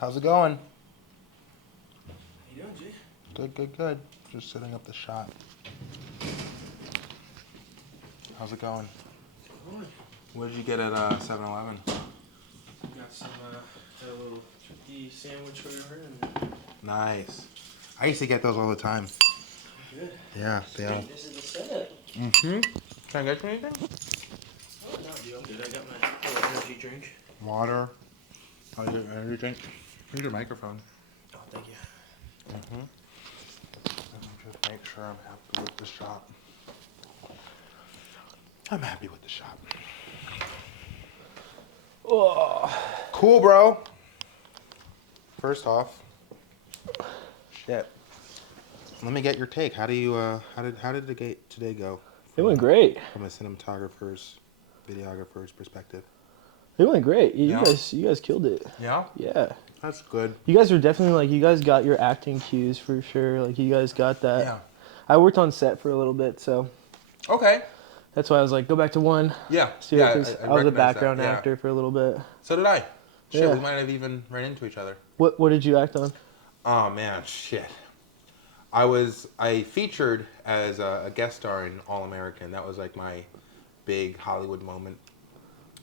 How's it going? How you doing, G? Good. Just setting up the shot. How's it going? Good. What did you get at 7-Eleven? Got some, had a little turkey sandwich over and Nice. I used to get those all the time. good. Yeah, they are. This is the setup. Mm-hmm. Can I get you anything? Oh, no, dude, I'm good. I got my little energy drink. Water. I'll get an energy drink. Here's your microphone. Oh, thank you. Mm-hmm. Let me just make sure I'm happy with the shot. I'm happy with the shot. Oh. Cool, bro. First off, shit. Let me get your take. How do you how did the gate today go? It went great. From a cinematographer's, videographer's perspective. It went great. Yeah. You guys killed it. Yeah. Yeah. That's good. You guys are definitely you guys got your acting cues for sure. Like you guys got that. Yeah. I worked on set for a little bit, so Okay. that's why I was like, go back to one. Yeah. So, yeah. 'cause I I was a recognize background that. Yeah. actor for a little bit. So did I. Shit, Yeah. we might have even ran into each other. What did you act on? Oh man, shit. I featured as a guest star in All American. That was like my big Hollywood moment.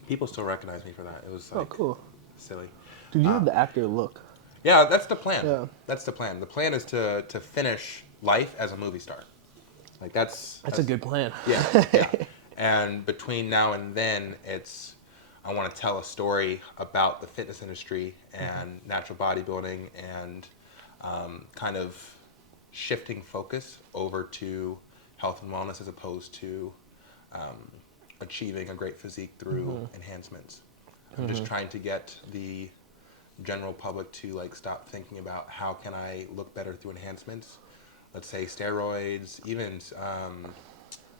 People still recognize me for that. It was like Oh, cool. silly. Dude, you have the actor look. Yeah, that's the plan. Yeah. That's the plan. The plan is to finish life as a movie star. Like that's That's a good plan. Yeah. And between now and then, I want to tell a story about the fitness industry and natural bodybuilding and kind of shifting focus over to health and wellness as opposed to achieving a great physique through enhancements. I'm just trying to get the general public to like stop thinking about how can I look better through enhancements. Let's say steroids, even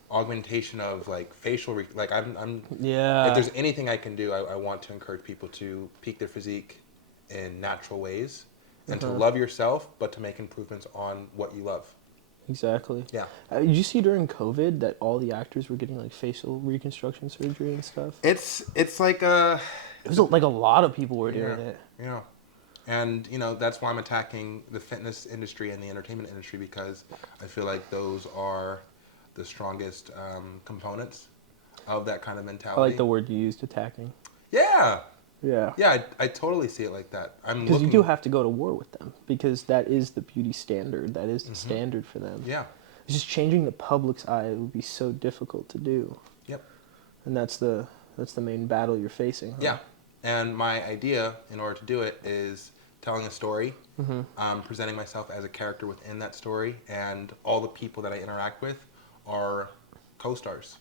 augmentation of like facial like I'm Yeah. if there's anything I can do, I want to encourage people to peak their physique in natural ways and to love yourself, but to make improvements on what you love. Exactly. Yeah. Did you see during COVID that all the actors were getting like facial reconstruction surgery and stuff? It's like a It was like a lot of people were doing it. Yeah. And that's why I'm attacking the fitness industry and the entertainment industry, because I feel like those are the strongest components of that kind of I mentality. like the word you used, attacking. Yeah. Yeah. Yeah, I totally see it like that. Because you do have to go to war with them, because that is the beauty standard. That is the standard for them. Yeah. It's just changing the public's eye would be so difficult to do. Yep. And that's the main battle you're facing. Huh? Yeah. And my idea, in order to do it, is telling a story, presenting myself as a character within that story, and all the people that I interact with are co-stars.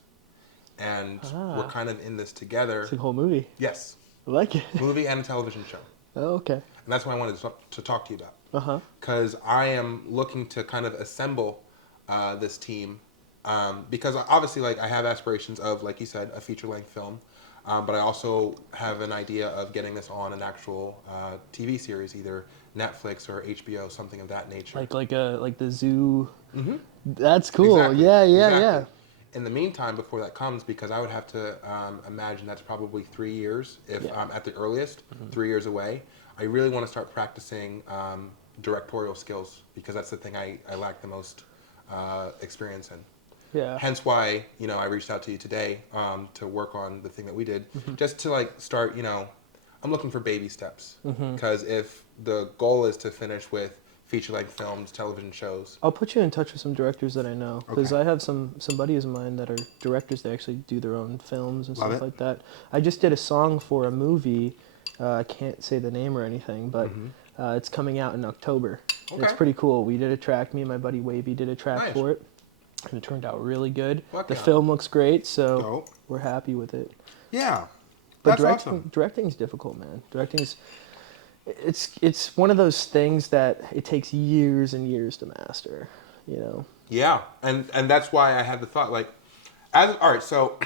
And we're kind of in this together. It's a whole movie. Yes. I like it. Movie and a television show. Oh, okay. And that's what I wanted to talk to you about. Uh-huh. Because I am looking to kind of assemble this team. Because obviously, like, I have aspirations of, like you said, a feature-length film. But I also have an idea of getting this on an actual TV series, either Netflix or HBO, something of that nature. Like the zoo. Mm-hmm. That's cool. Exactly. Yeah. Exactly. In the meantime, before that comes, because I would have to imagine that's probably 3 years, if at the earliest, 3 years away. I really want to start practicing directorial skills, because that's the thing I lack the most experience in. Yeah. Hence why, I reached out to you today to work on the thing that we did, just to like start, I'm looking for baby steps. Because if the goal is to finish with feature-length films, television shows. I'll put you in touch with some directors that I know, because Okay. I have some buddies of mine that are directors. They actually do their own films and Love stuff it. like that. I just did a song for a movie. I can't say the name or anything, but it's coming out in October. Okay. It's pretty cool. We did a track. Me and my buddy Wavy did a track Nice. for it, and it turned out really good. Fuck The yeah. film looks great, so Dope. we're happy with it. Yeah. But That's awesome. directing's difficult, man. It's one of those things that it takes years and years to master, Yeah, and that's why I had the thought, like, all right, so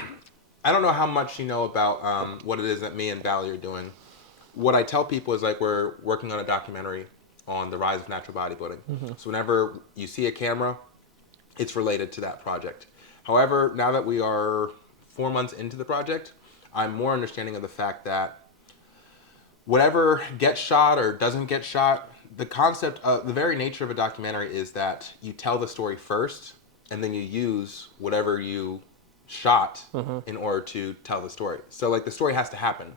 I don't know how much you know about what it is that me and Valley are doing. What I tell people is, like, we're working on a documentary on the rise of natural bodybuilding. So whenever you see a camera, it's related to that project. However, now that we are 4 months into the project, I'm more understanding of the fact that whatever gets shot or doesn't get shot, the concept of the very nature of a documentary is that you tell the story first and then you use whatever you shot in order to tell the story. So like the story has to happen.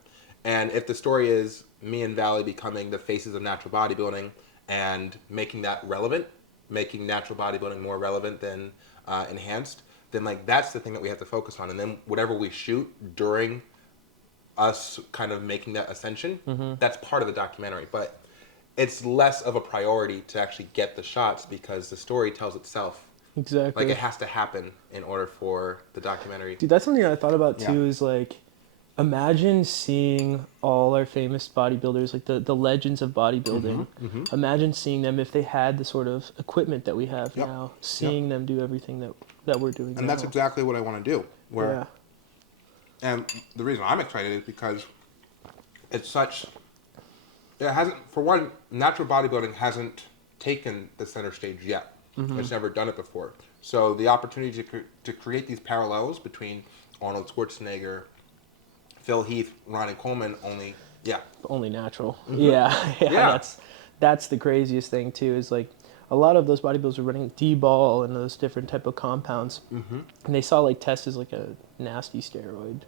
And if the story is me and Valley becoming the faces of natural bodybuilding and making that relevant, making natural bodybuilding more relevant than enhanced, then like that's the thing that we have to focus on. And then whatever we shoot during us kind of making that ascension, that's part of the documentary. But it's less of a priority to actually get the shots because the story tells itself. Exactly. Like it has to happen in order for the documentary. Dude, that's something I thought about too. Yeah. Is like, imagine seeing all our famous bodybuilders, like the legends of bodybuilding. Imagine seeing them if they had the sort of equipment that we have Yep. now. Seeing them do everything that we're doing. And now. that's exactly what I want to do. Where, Yeah. and the reason I'm excited is because it's such. It hasn't, for one, natural bodybuilding hasn't taken the center stage yet. It's never done it before. So the opportunity to create these parallels between Arnold Schwarzenegger, Phil Heath, Ronnie Coleman, Only natural. Yeah. Yeah. That's the craziest thing too. Is like a lot of those bodybuilders are running D-ball and those different type of compounds, and they saw like test as like a nasty steroid.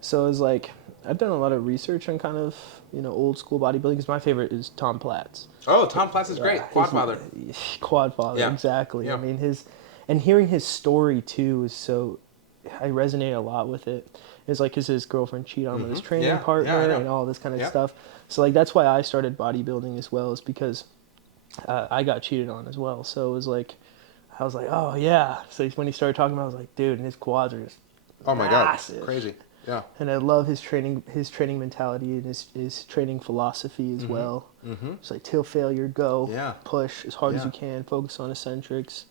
So it's like I've done a lot of research on kind of old school bodybuilding. Because my favorite is Tom Platz. Oh, Tom Platz is great. Quadfather. Quadfather, Yeah. exactly. Yeah. I mean and hearing his story too is so. I resonate a lot with it. It's like his girlfriend cheated on him with his training Yeah. partner Yeah, I know. and all this kind of Yeah. stuff. So like that's why I started bodybuilding as well, is because I got cheated on as well. So it was like I was like, oh yeah. So when he started talking about it, I was like, dude, and his quads are just Oh my massive. God. Crazy. Yeah. And I love his training mentality and his training philosophy as well. It's like till failure, go, Yeah. push as hard as Yeah. you can, focus on eccentrics.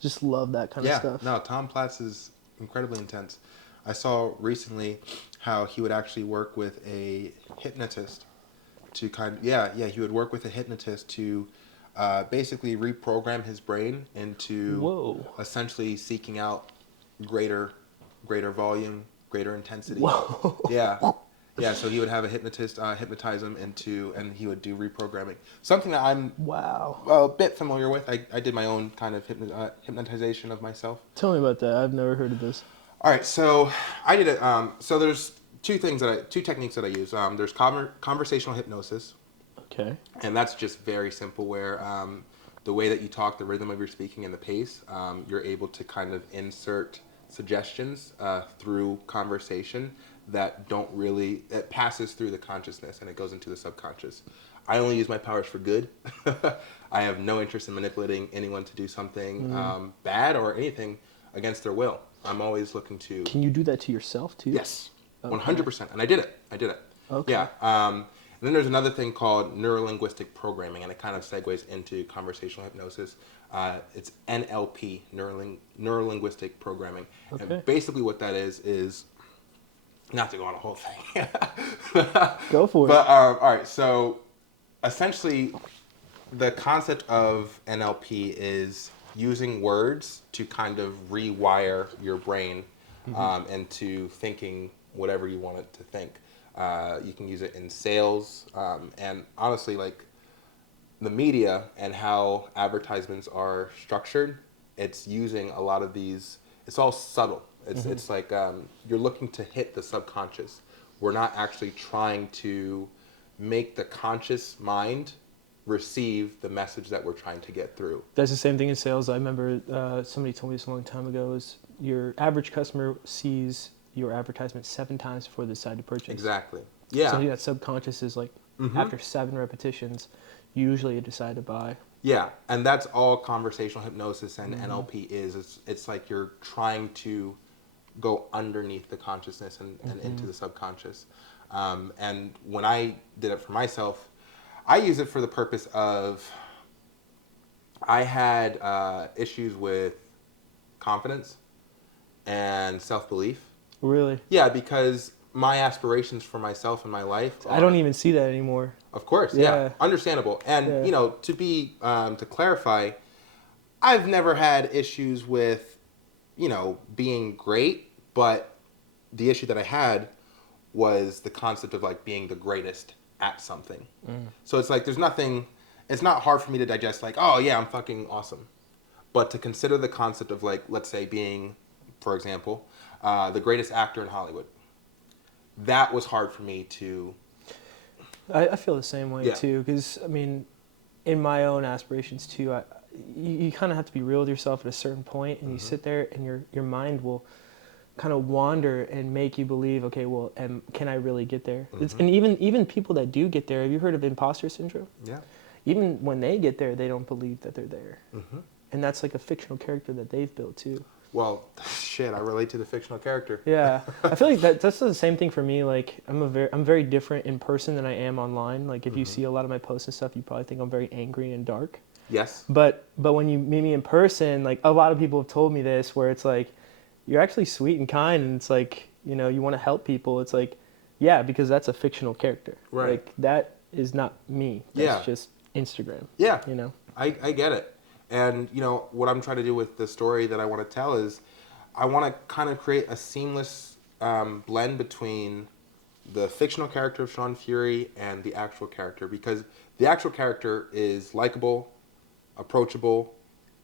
Just love that kind of Yeah. stuff. No, Tom Platz is incredibly intense. I saw recently how he would actually work with a hypnotist to he would work with a hypnotist to basically reprogram his brain into Whoa. essentially seeking out greater volume, greater intensity. Whoa. Yeah, so he would have a hypnotist hypnotize him and he would do reprogramming. Something that I'm Wow. a bit familiar with. I did my own kind of hypnotization of myself. Tell me about that. I've never heard of this. All right, so I did it. So there's two techniques that I use. There's conversational hypnosis, Okay. and that's just very simple. Where the way that you talk, the rhythm of your speaking, and the pace, you're able to kind of insert suggestions through conversation that it passes through the consciousness and it goes into the subconscious. I only use my powers for good. I have no interest in manipulating anyone to do something bad or anything against their will. I'm always looking to. Can you do that to yourself too? Yes, Okay. 100%. And I did it. Okay. Yeah. And then there's another thing called neurolinguistic programming, and it kind of segues into conversational hypnosis. It's NLP, neurolinguistic programming. Okay. And basically what that is not to go on a whole thing. Go for it. But all right, so essentially the concept of NLP is using words to kind of rewire your brain into thinking whatever you want it to think. You can use it in sales, and honestly, like the media and how advertisements are structured, it's using a lot of these. It's all subtle. It's like you're looking to hit the subconscious. We're not actually trying to make the conscious mind receive the message that we're trying to get through. That's the same thing in sales. I remember somebody told me this a long time ago, is your average customer sees your advertisement 7 times before they decide to purchase. Exactly. Yeah. So that subconscious is like, after 7 repetitions, usually you decide to buy. Yeah, and that's all conversational hypnosis and NLP is. It's like you're trying to go underneath the consciousness and into the subconscious. And when I did it for myself, I use it for the purpose of, I had issues with confidence and self-belief. Really? Yeah, because my aspirations for myself and my life I don't even see that anymore. Of course, Yeah. yeah. Understandable. And, Yeah. to clarify, I've never had issues with, being great, but the issue that I had was the concept of like being the greatest at something. So it's like there's nothing. It's not hard for me to digest. Like, oh yeah, I'm fucking awesome. But to consider the concept of like, let's say, being, for example, the greatest actor in Hollywood. That was hard for me to. I feel the same way Yeah. too, because I mean, in my own aspirations too, you kind of have to be real with yourself at a certain point, and you sit there, and your mind will kind of wander and make you believe, okay, well, can I really get there? And even people that do get there, have you heard of imposter syndrome? Yeah. Even when they get there, they don't believe that they're there, and that's like a fictional character that they've built too. Well, shit, I relate to the fictional character. Yeah, I feel like that's the same thing for me. Like I'm very different in person than I am online. Like if you see a lot of my posts and stuff, you probably think I'm very angry and dark. Yes. But when you meet me in person, like a lot of people have told me this, where it's like you're actually sweet and kind, and it's like, you know, you want to help people. It's like, yeah, because that's a fictional character. Right. Like that is not me. That's Yeah. just Instagram. Yeah. You know. I get it. And, you know, what I'm trying to do with the story that I want to tell is I want to kind of create a seamless blend between the fictional character of Sean Fury and the actual character, because the actual character is likable, approachable,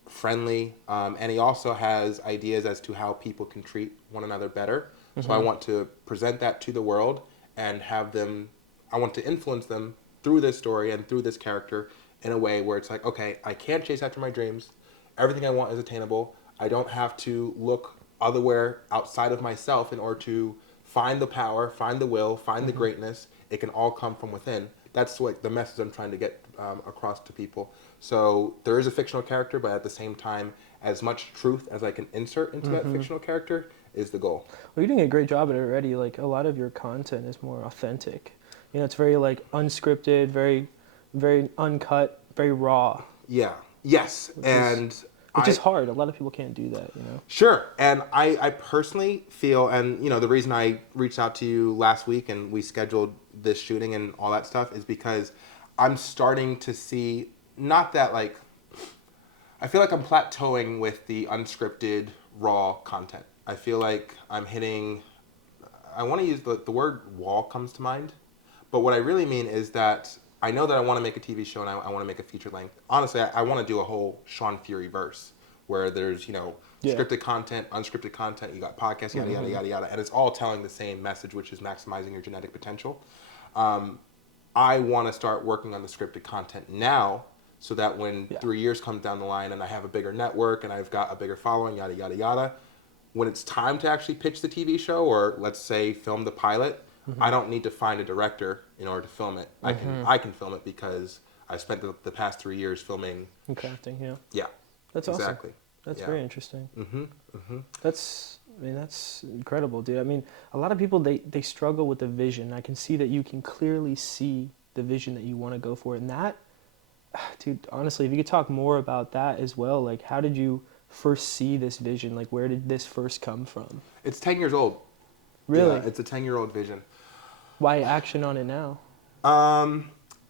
friendly, and he also has ideas as to how people can treat one another better. So I want to present that to the world and have them, I want to influence them through this story and through this character in a way where it's like, okay, I can't chase after my dreams. Everything I want is attainable. I don't have to look otherwhere outside of myself in order to find the power, find the will, find the greatness. It can all come from within. That's like the message I'm trying to get across to people. So there is a fictional character, but at the same time, as much truth as I can insert into that fictional character is the goal. Well, you're doing a great job at it already. Like a lot of your content is more authentic. You know, it's very like unscripted, very uncut, very raw. Yeah. Yes. Which is hard. A lot of people can't do that, you know. Sure. And I personally feel, and, you know, the reason I reached out to you last week and we scheduled this shooting and all that stuff is because I'm starting to see, not that like, I feel like I'm plateauing with the unscripted, raw content. I feel like I'm hitting, I want to use the word wall comes to mind, but what I really mean is that I know that I want to make a TV show and I want to make a feature length. Honestly, I want to do a whole Sean Fury verse where there's, you know, scripted content, unscripted content, you got podcasts, yada, yada, yada, yada. And it's all telling the same message, which is maximizing your genetic potential. I want to start working on the scripted content now so that when 3 years comes down the line and I have a bigger network and I've got a bigger following, yada, yada, yada, when it's time to actually pitch the TV show or let's say film the pilot, I don't need to find a director in order to film it. I can film it because I spent the past 3 years filming. And crafting, yeah. Yeah. That's exactly. awesome. That's Yeah. very interesting. That's incredible, dude. I mean, a lot of people, they struggle with the vision. I can see that you can clearly see the vision that you want to go for. And that, dude, honestly, if you could talk more about that as well, like how did you first see this vision? Like where did this first come from? It's 10 years old. Really? Yeah, it's a 10-year-old vision. Why action on it now?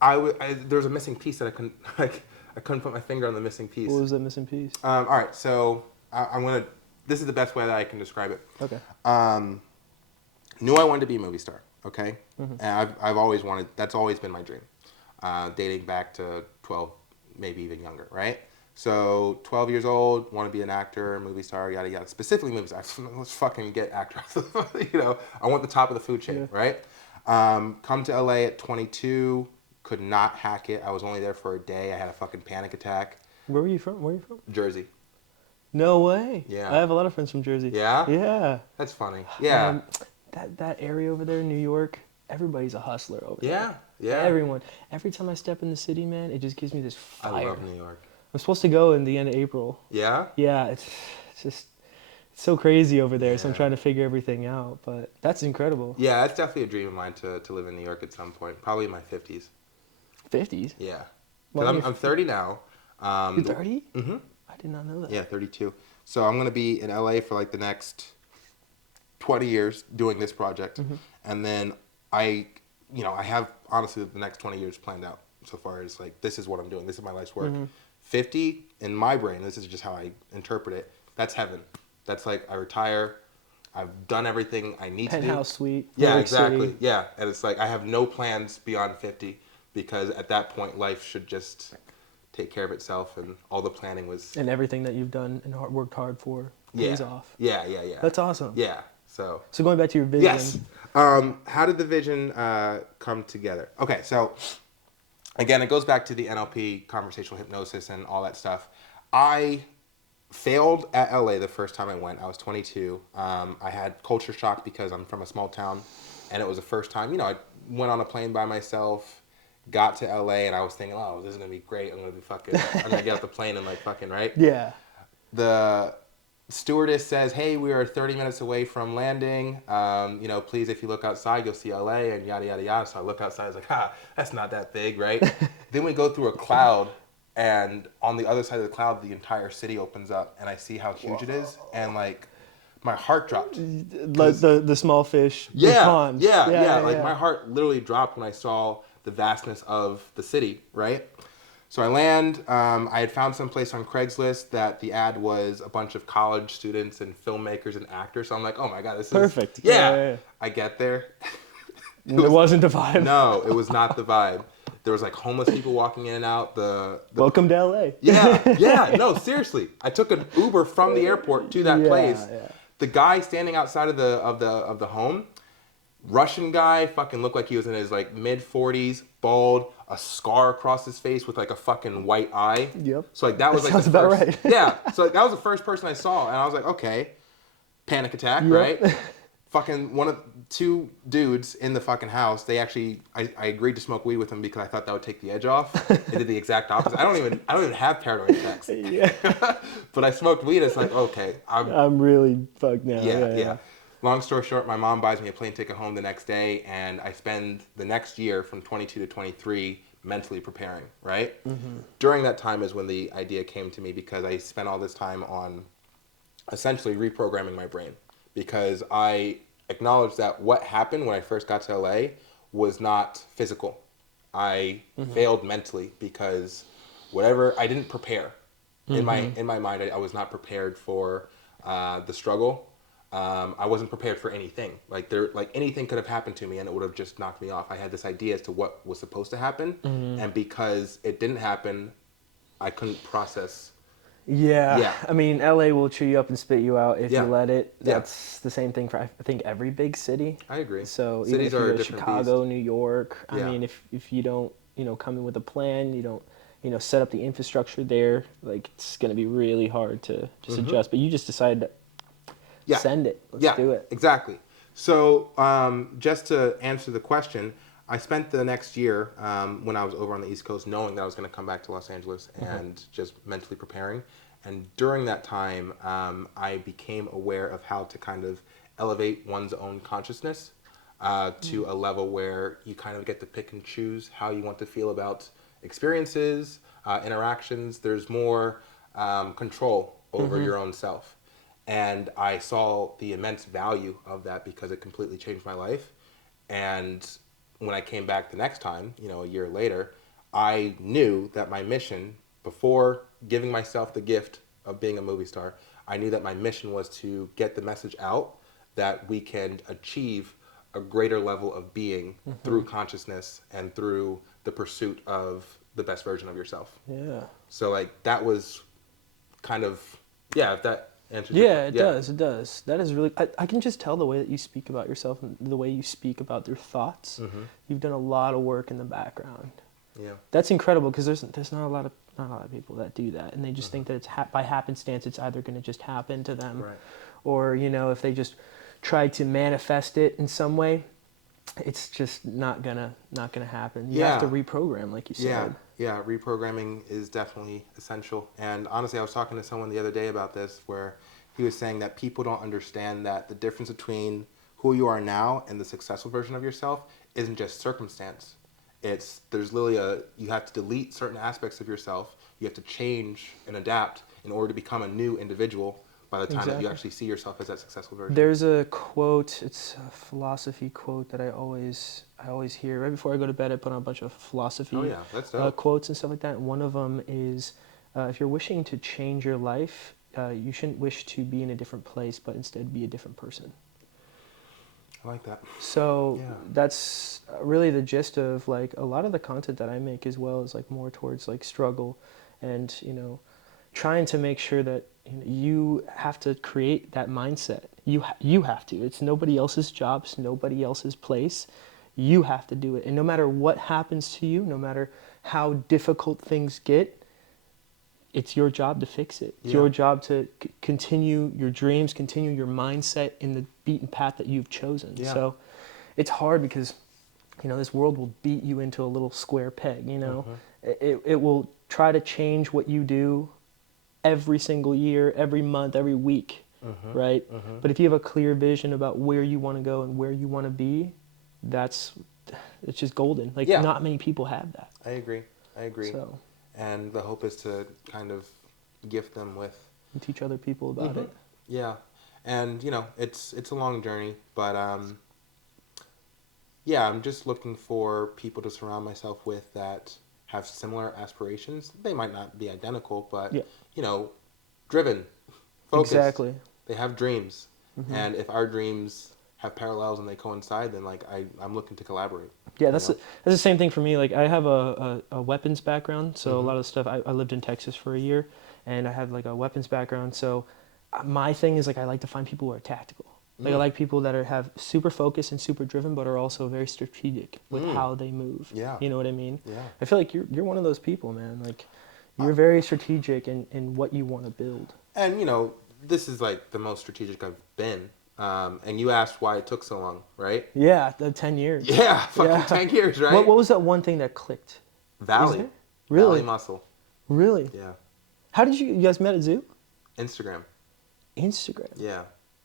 There's a missing piece that I couldn't I couldn't put my finger on the missing piece. What was that missing piece? All right, so I'm gonna. This is the best way that I can describe it. Okay. Knew I wanted to be a movie star. Okay, and I've always wanted. That's always been my dream, dating back to 12, maybe even younger. Right. So 12 years old, want to be an actor, movie star, yada yada. Specifically movie star. Let's fucking get actor. You know, I want the top of the food chain. Right. Come to LA at 22. Could not hack it. I was only there for a day. I had a fucking panic attack. Where were you from? Where are you from? Jersey. No way. Yeah. I have a lot of friends from Jersey. Yeah? Yeah. That's funny. Yeah. That area over there, New York, everybody's a hustler over there. Yeah. Yeah. Everyone. Every time I step in the city, man, it just gives me this fire. I love New York. I'm supposed to go in the end of April. Yeah? Yeah, it's just it's so crazy over there. So I'm Yeah. trying to figure everything out. But that's incredible. Yeah, that's definitely a dream of mine to live in New York at some point. Probably in my 50s. 50s? Yeah. Well, Because I'm 30 now. You're 30? Mm-hmm. I did not know that. Yeah, 32. So I'm going to be in LA for like the next 20 years doing this project. And then I have honestly the next 20 years planned out so far as like, this is what I'm doing. This is my life's work. 50 in my brain, this is just how I interpret it. That's heaven. That's like I retire. I've done everything I need to do. Penthouse suite. Yeah, New York exactly. City. Yeah, and it's like I have no plans beyond 50 because at that point life should just take care of itself, and all the planning was. And everything that you've done and worked hard for pays Yeah. off. Yeah, yeah, yeah. That's awesome. Yeah. So. So going back to your vision. Yes. How did the vision come together? Okay, so again, it goes back to the NLP, conversational hypnosis, and all that stuff. I failed at LA the first time I went. I was 22. I had culture shock because I'm from a small town, and it was the first time. You know, I went on a plane by myself, got to LA, and I was thinking, oh, this is gonna be great. I'm gonna get off the plane and like fucking right. Yeah. The stewardess says, hey, we are 30 minutes away from landing. You know, please, if you look outside, you'll see LA and yada, yada, yada. So I look outside, I was like, that's not that big, right? Then we go through a cloud, and on the other side of the cloud, the entire city opens up, and I see how huge it is, and like, my heart dropped. Like the small fish. the Yeah, pond. yeah. Like, my heart literally dropped when I saw the vastness of the city, right? So I land. I had found some place on Craigslist that the ad was a bunch of college students and filmmakers and actors. So I'm like, oh my God, this is Perfect. Yeah. Yeah. I get there. It wasn't the vibe. No, it was not the vibe. There was like homeless people walking in and out. The Welcome to LA. yeah. No, seriously. I took an Uber from the airport to that place. Yeah. The guy standing outside of the home, Russian guy, fucking looked like he was in his like mid 40s, bald, a scar across his face with like a fucking white eye. Yep. So like that was like sounds the about first, right. yeah. So like, that was the first person I saw, and I was like, okay, panic attack, Yep. right? Fucking two dudes in the fucking house. They actually, I agreed to smoke weed with them because I thought that would take the edge off. They did the exact opposite. I don't even have paranoid attacks. Yeah. But I smoked weed. It's like, okay, I'm really fucked now. yeah. Long story short, my mom buys me a plane ticket home the next day, and I spend the next year from 22 to 23 mentally preparing, right? Mm-hmm. During that time is when the idea came to me because I spent all this time on essentially reprogramming my brain because I acknowledged that what happened when I first got to LA was not physical. I failed mentally because I didn't prepare. In my mind, I was not prepared for the struggle. I wasn't prepared for anything. Like anything could have happened to me and it would have just knocked me off. I had this idea as to what was supposed to happen, and because it didn't happen, I couldn't process. Yeah. I mean, LA will chew you up and spit you out if Yeah. you let it. Yeah. That's the same thing for I think every big city. I agree. So even Cities if you are go a to different Chicago, beast. New York, I Yeah. mean, if you don't, come in with a plan, you don't, set up the infrastructure there, like it's gonna be really hard to just adjust. But you just decided to Yeah. send it. Let's do it. Exactly. So just to answer the question, I spent the next year when I was over on the East Coast knowing that I was going to come back to Los Angeles and just mentally preparing. And during that time, I became aware of how to kind of elevate one's own consciousness to a level where you kind of get to pick and choose how you want to feel about experiences, interactions. There's more control over your own self. And I saw the immense value of that because it completely changed my life. And when I came back the next time, a year later, I knew that my mission, before giving myself the gift of being a movie star, I knew that my mission was to get the message out that we can achieve a greater level of being through consciousness and through the pursuit of the best version of yourself. Yeah. So like that was kind of, if that answers Yeah, it does. It does. That is really. I can just tell the way that you speak about yourself and the way you speak about your thoughts. You've done a lot of work in the background. Yeah. That's incredible because there's not a lot of people that do that, and they just think that it's by happenstance. It's either going to just happen to them, Right. or if they just try to manifest it in some way, it's just not gonna happen. You have to reprogram, like you said. Yeah, reprogramming is definitely essential. And honestly, I was talking to someone the other day about this where he was saying that people don't understand that the difference between who you are now and the successful version of yourself isn't just circumstance. There's literally you have to delete certain aspects of yourself. You have to change and adapt in order to become a new individual by the time that you actually see yourself as that successful version. There's a quote, it's a philosophy quote that I always hear. Right before I go to bed, I put on a bunch of philosophy that's dope. quotes and stuff like that. And one of them is, if you're wishing to change your life, you shouldn't wish to be in a different place, but instead be a different person. I like that. So Yeah. that's really the gist of like a lot of the content that I make as well is like more towards like struggle and, you know, trying to make sure that you have to create that mindset. You have to. It's nobody else's job. It's nobody else's place. You have to do it. And no matter what happens to you, no matter how difficult things get, it's your job to fix it. It's Yeah. your job to continue your dreams, continue your mindset in the beaten path that you've chosen. Yeah. So it's hard because, you know, this world will beat you into a little square peg, you know. It will try to change what you do every single year, every month, every week, right? But if you have a clear vision about where you want to go and where you want to be, it's just golden. Like, Yeah. not many people have that. I agree. So, And the hope is to kind of gift them with. and teach other people about it. Yeah. And, you know, it's a long journey, but yeah, I'm just looking for people to surround myself with that have similar aspirations. They might not be identical, but, Yeah. you know, driven, focused. Exactly. They have dreams. And if our dreams have parallels and they coincide, then, like, I'm looking to collaborate. Yeah, that's know? the same thing for me. Like, I have a weapons background, so a lot of stuff. I lived in Texas for a year, and I have like a weapons background. So my thing is like I like to find people who are tactical. Like I like people that have super focused and super driven, but are also very strategic with how they move. Yeah. You know what I mean? Yeah. I feel like you're one of those people, man. Like you're very strategic in what you want to build. And, you know, this is like the most strategic I've been. And you asked why it took so long, right? Yeah, the 10 years. Yeah, fucking Yeah. 10 years, right? What was that one thing that clicked? Valley. Is there? Really? Valley Muscle. Really? Yeah. How did you guys met at Zoo? Instagram. Instagram. Yeah.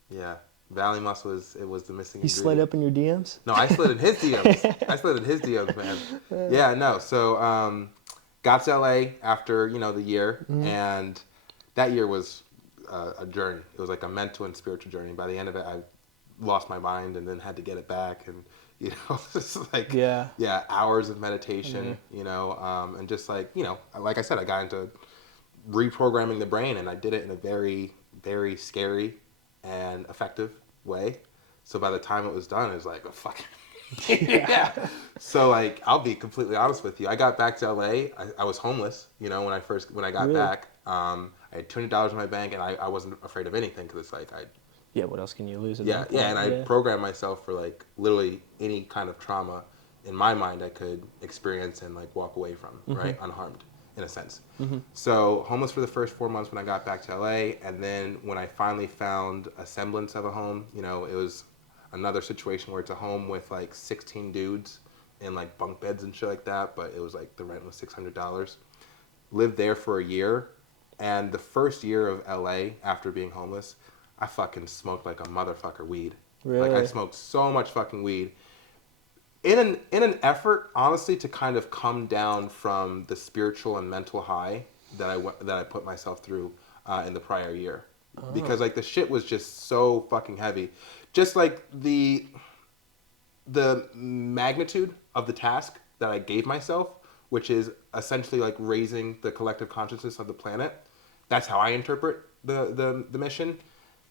Yeah. Valley Muscle was the missing He slid ingredient. up in your DMs? No, I slid in his DMs. I slid in his DMs, man. Yeah, no. So, got to LA after, you know, the year. And that year was a journey. It was like a mental and spiritual journey. By the end of it, I lost my mind and then had to get it back. And, you know, it's like, Yeah. hours of meditation, you know, and just like, you know, like I said, I got into reprogramming the brain and I did it in a very, very scary and effective way. So by the time it was done, it was like, oh, fuck. Yeah. So, like, I'll be completely honest with you. I got back to LA. I was homeless, you know, when I got Really? back. I had $200 in my bank and I wasn't afraid of anything because it's like, Yeah, what else can you lose? At yeah, that point? and I programmed myself for like literally any kind of trauma in my mind I could experience and like walk away from, right? Unharmed in a sense. So homeless for the first 4 months when I got back to LA, and then when I finally found a semblance of a home, you know, it was another situation where it's a home with like 16 dudes in like bunk beds and shit like that, but it was like the rent was $600. Lived there for a year, and the first year of LA after being homeless, I fucking smoked like a motherfucker weed. Really? Like I smoked so much fucking weed. In an effort, honestly, to kind of come down from the spiritual and mental high that I put myself through in the prior year, because like the shit was just so fucking heavy, just like the magnitude of the task that I gave myself, which is essentially like raising the collective consciousness of the planet. That's how I interpret the mission.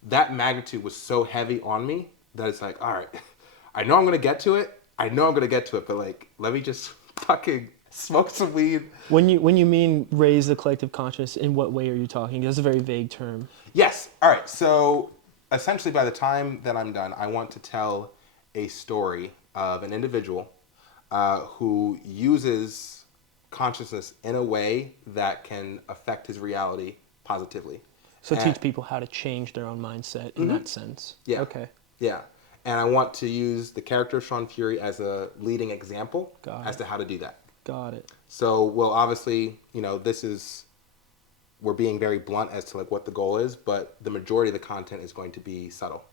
That magnitude was so heavy on me that it's like, all right, I know I'm gonna get to it. But like, let me just fucking smoke some weed. When you mean raise the collective consciousness, in what way are you talking? That's a very vague term. Yes. All right. So essentially, by the time that I'm done, I want to tell a story of an individual who uses consciousness in a way that can affect his reality positively. So And- teach people how to change their own mindset in that sense. Yeah. Okay. Yeah. And I want to use the character of Sean Fury as a leading example Got as it. to how to do that. Got it. So, well, obviously, you know, we're being very blunt as to like what the goal is, but the majority of the content is going to be subtle.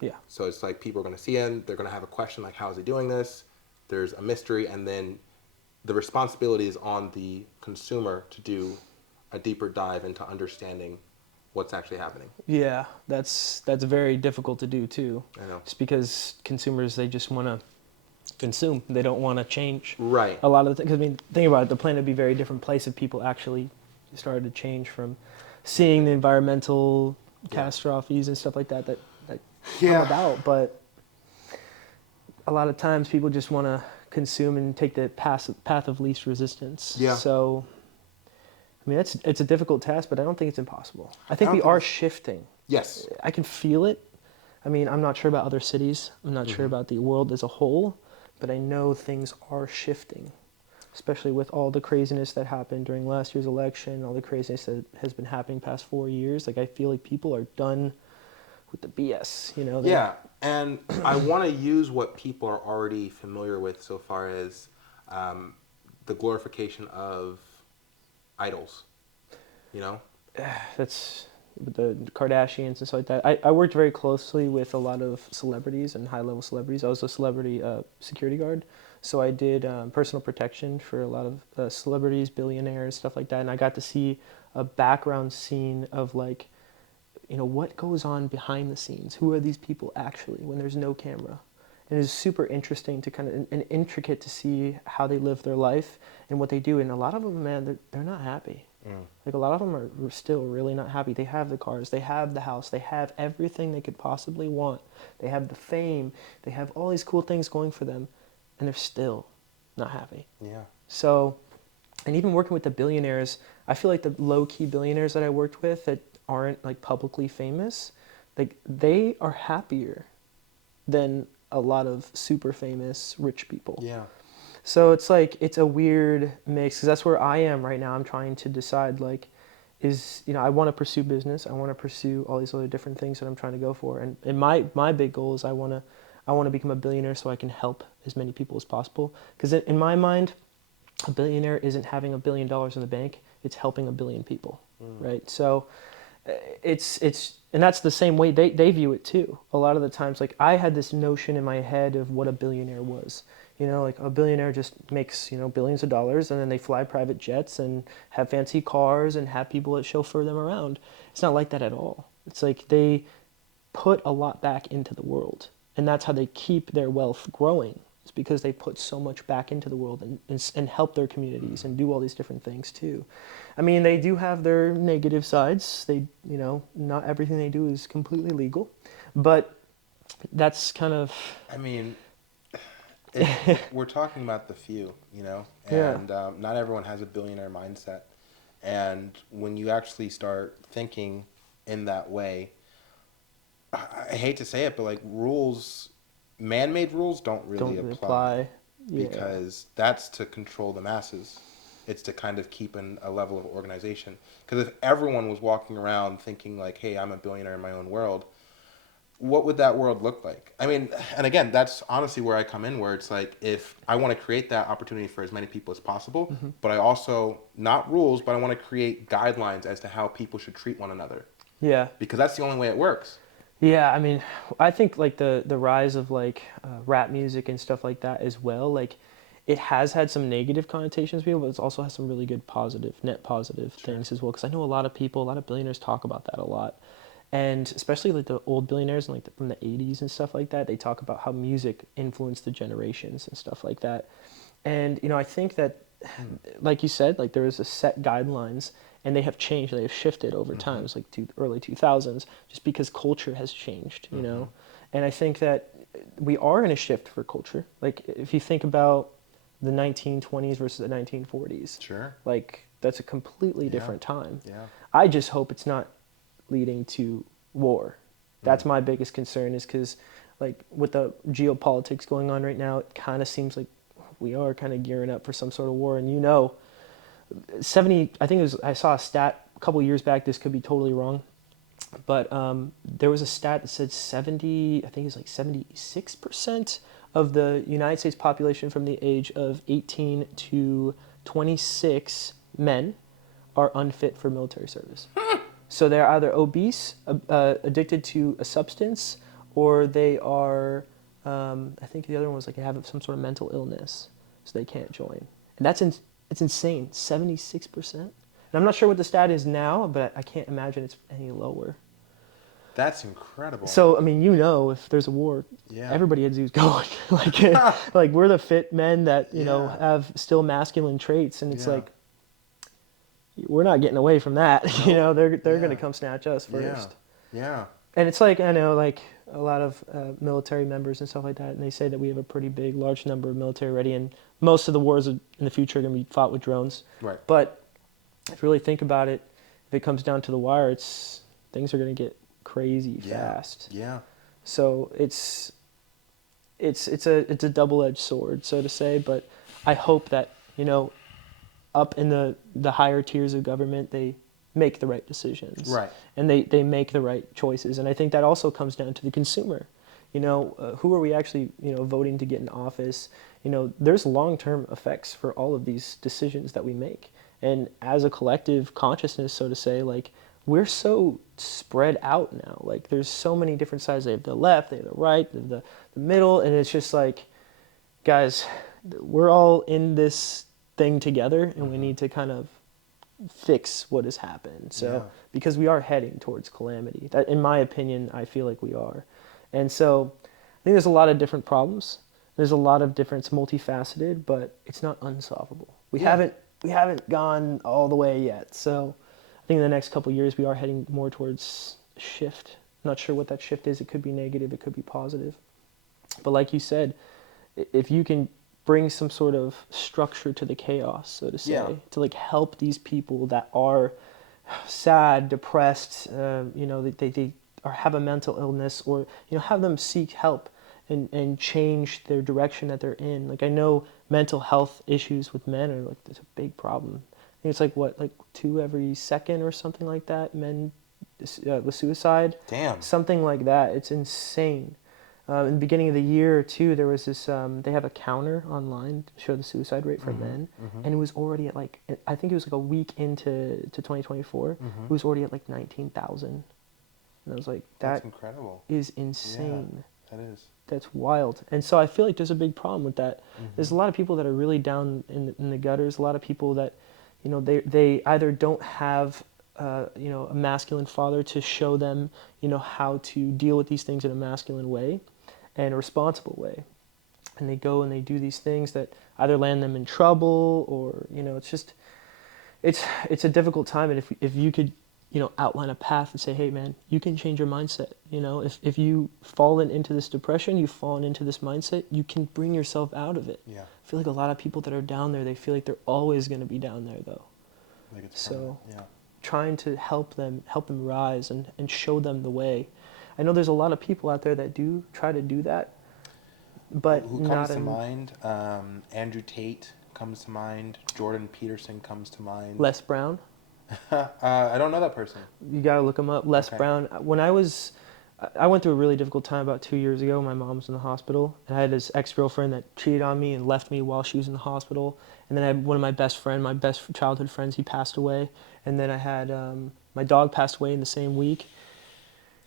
Yeah. So it's like people are going to see him, they're going to have a question like, how is he doing this? There's a mystery, and then the responsibility is on the consumer to do a deeper dive into understanding what's actually happening. Yeah, that's very difficult to do too. I know. Just because consumers, they just want to consume. They don't want to change. Right. A lot of the things. I mean, think about it. The planet would be a very different place if people actually started to change from seeing the environmental catastrophes and stuff like that come about. But a lot of times people just want to consume and take the path of least resistance. Yeah. So, I mean, it's a difficult task, but I don't think it's impossible. I think we are shifting. Yes. I can feel it. I mean, I'm not sure about other cities. I'm not sure about the world as a whole, but I know things are shifting, especially with all the craziness that happened during last year's election, all the craziness that has been happening past 4 years. Like, I feel like people are done with the BS, you know? Yeah, and I want to use what people are already familiar with so far as the glorification of idols, you know? That's with the Kardashians and stuff like that. I worked very closely with a lot of celebrities and high-level celebrities. I was a celebrity security guard, so I did personal protection for a lot of celebrities, billionaires, stuff like that, and I got to see a background scene of, like, you know, what goes on behind the scenes. Who are these people actually when there's no camera? And it's super interesting to kind of, and intricate to see how they live their life and what they do. And a lot of them, man, they're not happy. Like, a lot of them are still really not happy. They have the cars, they have the house, they have everything they could possibly want. They have the fame, they have all these cool things going for them, and they're still not happy. Yeah. So, and even working with the billionaires, I feel like the low-key billionaires that I worked with that aren't, like, publicly famous, like, they are happier than a lot of super famous rich people. Yeah. So it's like, it's a weird mix, because that's where I am right now. I'm trying to decide, like, you know, I want to pursue business. I want to pursue all these other different things that I'm trying to go for. And my big goal is I want to become a billionaire so I can help as many people as possible. Because in my mind, a billionaire isn't having $1 billion in the bank. It's helping 1 billion people, right? So it's and that's the same way they view it too. A lot of the times, like, I had this notion in my head of what a billionaire was. You know, like, a billionaire just makes, you know, billions of dollars, and then they fly private jets and have fancy cars and have people that chauffeur them around. It's not like that at all. It's like they put a lot back into the world, and that's how they keep their wealth growing. It's because they put so much back into the world and help their communities and do all these different things too. I mean, they do have their negative sides. They, you know, not everything they do is completely legal, but that's kind of... I mean, we're talking about the few, you know, Yeah. and not everyone has a billionaire mindset. And when you actually start thinking in that way, I hate to say it, but, like, man-made rules don't really apply. Yeah. Because that's to control the masses. It's to kind of keep a level of organization. Because if everyone was walking around thinking, like, hey, I'm a billionaire in my own world, what would that world look like? I mean, and again, that's honestly where I come in, where it's like, if I want to create that opportunity for as many people as possible, but I also, not rules, but I want to create guidelines as to how people should treat one another. Yeah. Because that's the only way it works. Yeah, I mean, I think, like, the rise of, like, rap music and stuff like that as well, like, it has had some negative connotations to people, but it also has some really good net positive things as well. Because I know a lot of billionaires talk about that a lot. And especially, like, the old billionaires, and, like, from the 80s and stuff like that, they talk about how music influenced the generations and stuff like that. And, you know, I think that, like you said, like, there was a set guidelines, and they have changed, they have shifted over time. It's like early 2000s, just because culture has changed, you know? And I think that we are in a shift for culture. Like, if you think about the 1920s versus the 1940s, Sure. like, that's a completely different time. Yeah. I just hope it's not leading to war. That's my biggest concern, is because, like, with the geopolitics going on right now, it kind of seems like we are kind of gearing up for some sort of war. And, you know, I think it was, I saw a stat a couple years back, this could be totally wrong, but there was a stat that said 76% of the United States population from the age of 18 to 26 men are unfit for military service. So they're either obese, addicted to a substance, or they are, I think the other one was, like, they have some sort of mental illness, so they can't join. And it's insane, 76%. And I'm not sure what the stat is now, but I can't imagine it's any lower. That's incredible. So, I mean, you know, if there's a war, everybody has who's going. like we're the fit men that, you know, have still masculine traits. And it's like, we're not getting away from that. You know, they're going to come snatch us first. Yeah. And it's like, I know, like a lot of military members and stuff like that, and they say that we have a pretty big, large number of military ready, and most of the wars in the future are going to be fought with drones. Right. But if you really think about it, if it comes down to the wire, things are going to get crazy fast. Yeah. So it's a double-edged sword, so to say. But I hope that, you know, up in the higher tiers of government, they make the right decisions. Right. And they make the right choices. And I think that also comes down to the consumer. You know, who are we actually, you know, voting to get in office? You know, there's long-term effects for all of these decisions that we make. And as a collective consciousness, so to say, like, we're so spread out now. Like, there's so many different sides. They have the left, they have the right, they have the middle, and it's just like, guys, we're all in this thing together, and we need to kind of fix what has happened. So, because we are heading towards calamity. That, in my opinion, I feel like we are. And so, I think there's a lot of different problems. There's a lot of different, it's multifaceted, but it's not unsolvable. We haven't gone all the way yet. So, I think in the next couple of years we are heading more towards a shift. I'm not sure what that shift is. It could be negative, it could be positive. But like you said, if you can bring some sort of structure to the chaos, so to say, to like help these people that are sad, depressed, you know, they or have a mental illness, or, you know, have them seek help and change their direction that they're in. Like, I know mental health issues with men are like, it's a big problem. I think it's like, what, like 2 every second or something like that, men with suicide. Damn. Something like that. It's insane. In the beginning of the year, too, there was this, they have a counter online to show the suicide rate for men, and it was already at like, I think it was like a week into 2024, it was already at like 19,000. And I was like, that's incredible. Is insane. Yeah, that is. That's wild. And so I feel like there's a big problem with that. There's a lot of people that are really down in the gutters, a lot of people that, you know, they either don't have you know, a masculine father to show them, you know, how to deal with these things in a masculine way and a responsible way. And they go and they do these things that either land them in trouble, or, you know, it's just, it's a difficult time. And if you could, you know, outline a path and say, hey man, you can change your mindset. You know, if you've fallen into this depression, you've fallen into this mindset, you can bring yourself out of it. Yeah. I feel like a lot of people that are down there, they feel like they're always going to be down there though. Like it's So, yeah. trying to help them rise and show them the way. I know there's a lot of people out there that do try to do that, but who comes to mind? Andrew Tate comes to mind. Jordan Peterson comes to mind. Les Brown. I don't know that person. You gotta look him up. Les Okay. Brown. When I went through a really difficult time about 2 years ago. My mom was in the hospital, and I had this ex-girlfriend that cheated on me and left me while she was in the hospital. And then I had one of my best childhood friends, he passed away. And then I had my dog passed away in the same week.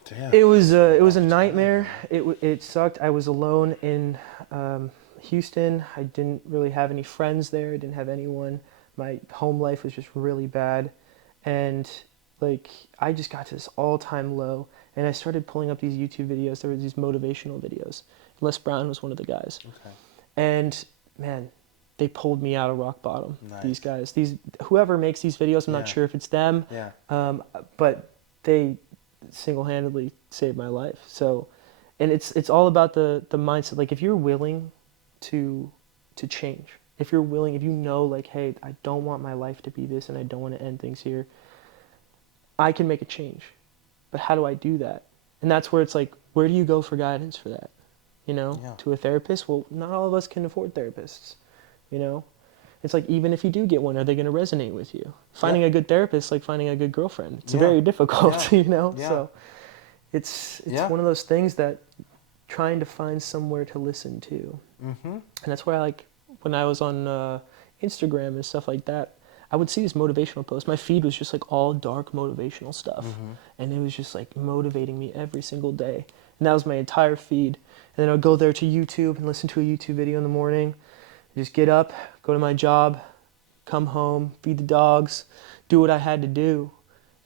Damn. It was a nightmare. It sucked. I was alone in Houston. I didn't really have any friends there. I didn't have anyone. My home life was just really bad, and like I just got to this all-time low. And I started pulling up these YouTube videos. There were these motivational videos. Les Brown was one of the guys. Okay. And man, they pulled me out of rock bottom. Nice. These guys, whoever makes these videos, I'm not sure if it's them. Yeah. But they single-handedly saved my life. So, and it's all about the mindset. Like, if you're willing to change, if you're willing, if you know, like, hey, I don't want my life to be this, and I don't want to end things here, I can make a change. But how do I do that? And that's where it's like, where do you go for guidance for that? You know, to a therapist? Well, not all of us can afford therapists. You know, it's like, even if you do get one, are they going to resonate with you? Finding a good therapist, like finding a good girlfriend. It's very difficult, you know? Yeah. So it's one of those things that trying to find somewhere to listen to. And that's why, like, when I was on Instagram and stuff like that, I would see these motivational posts. My feed was just like all dark motivational stuff. And it was just like motivating me every single day. And that was my entire feed. And then I'd go there to YouTube and listen to a YouTube video in the morning. Just get up, go to my job, come home, feed the dogs, do what I had to do,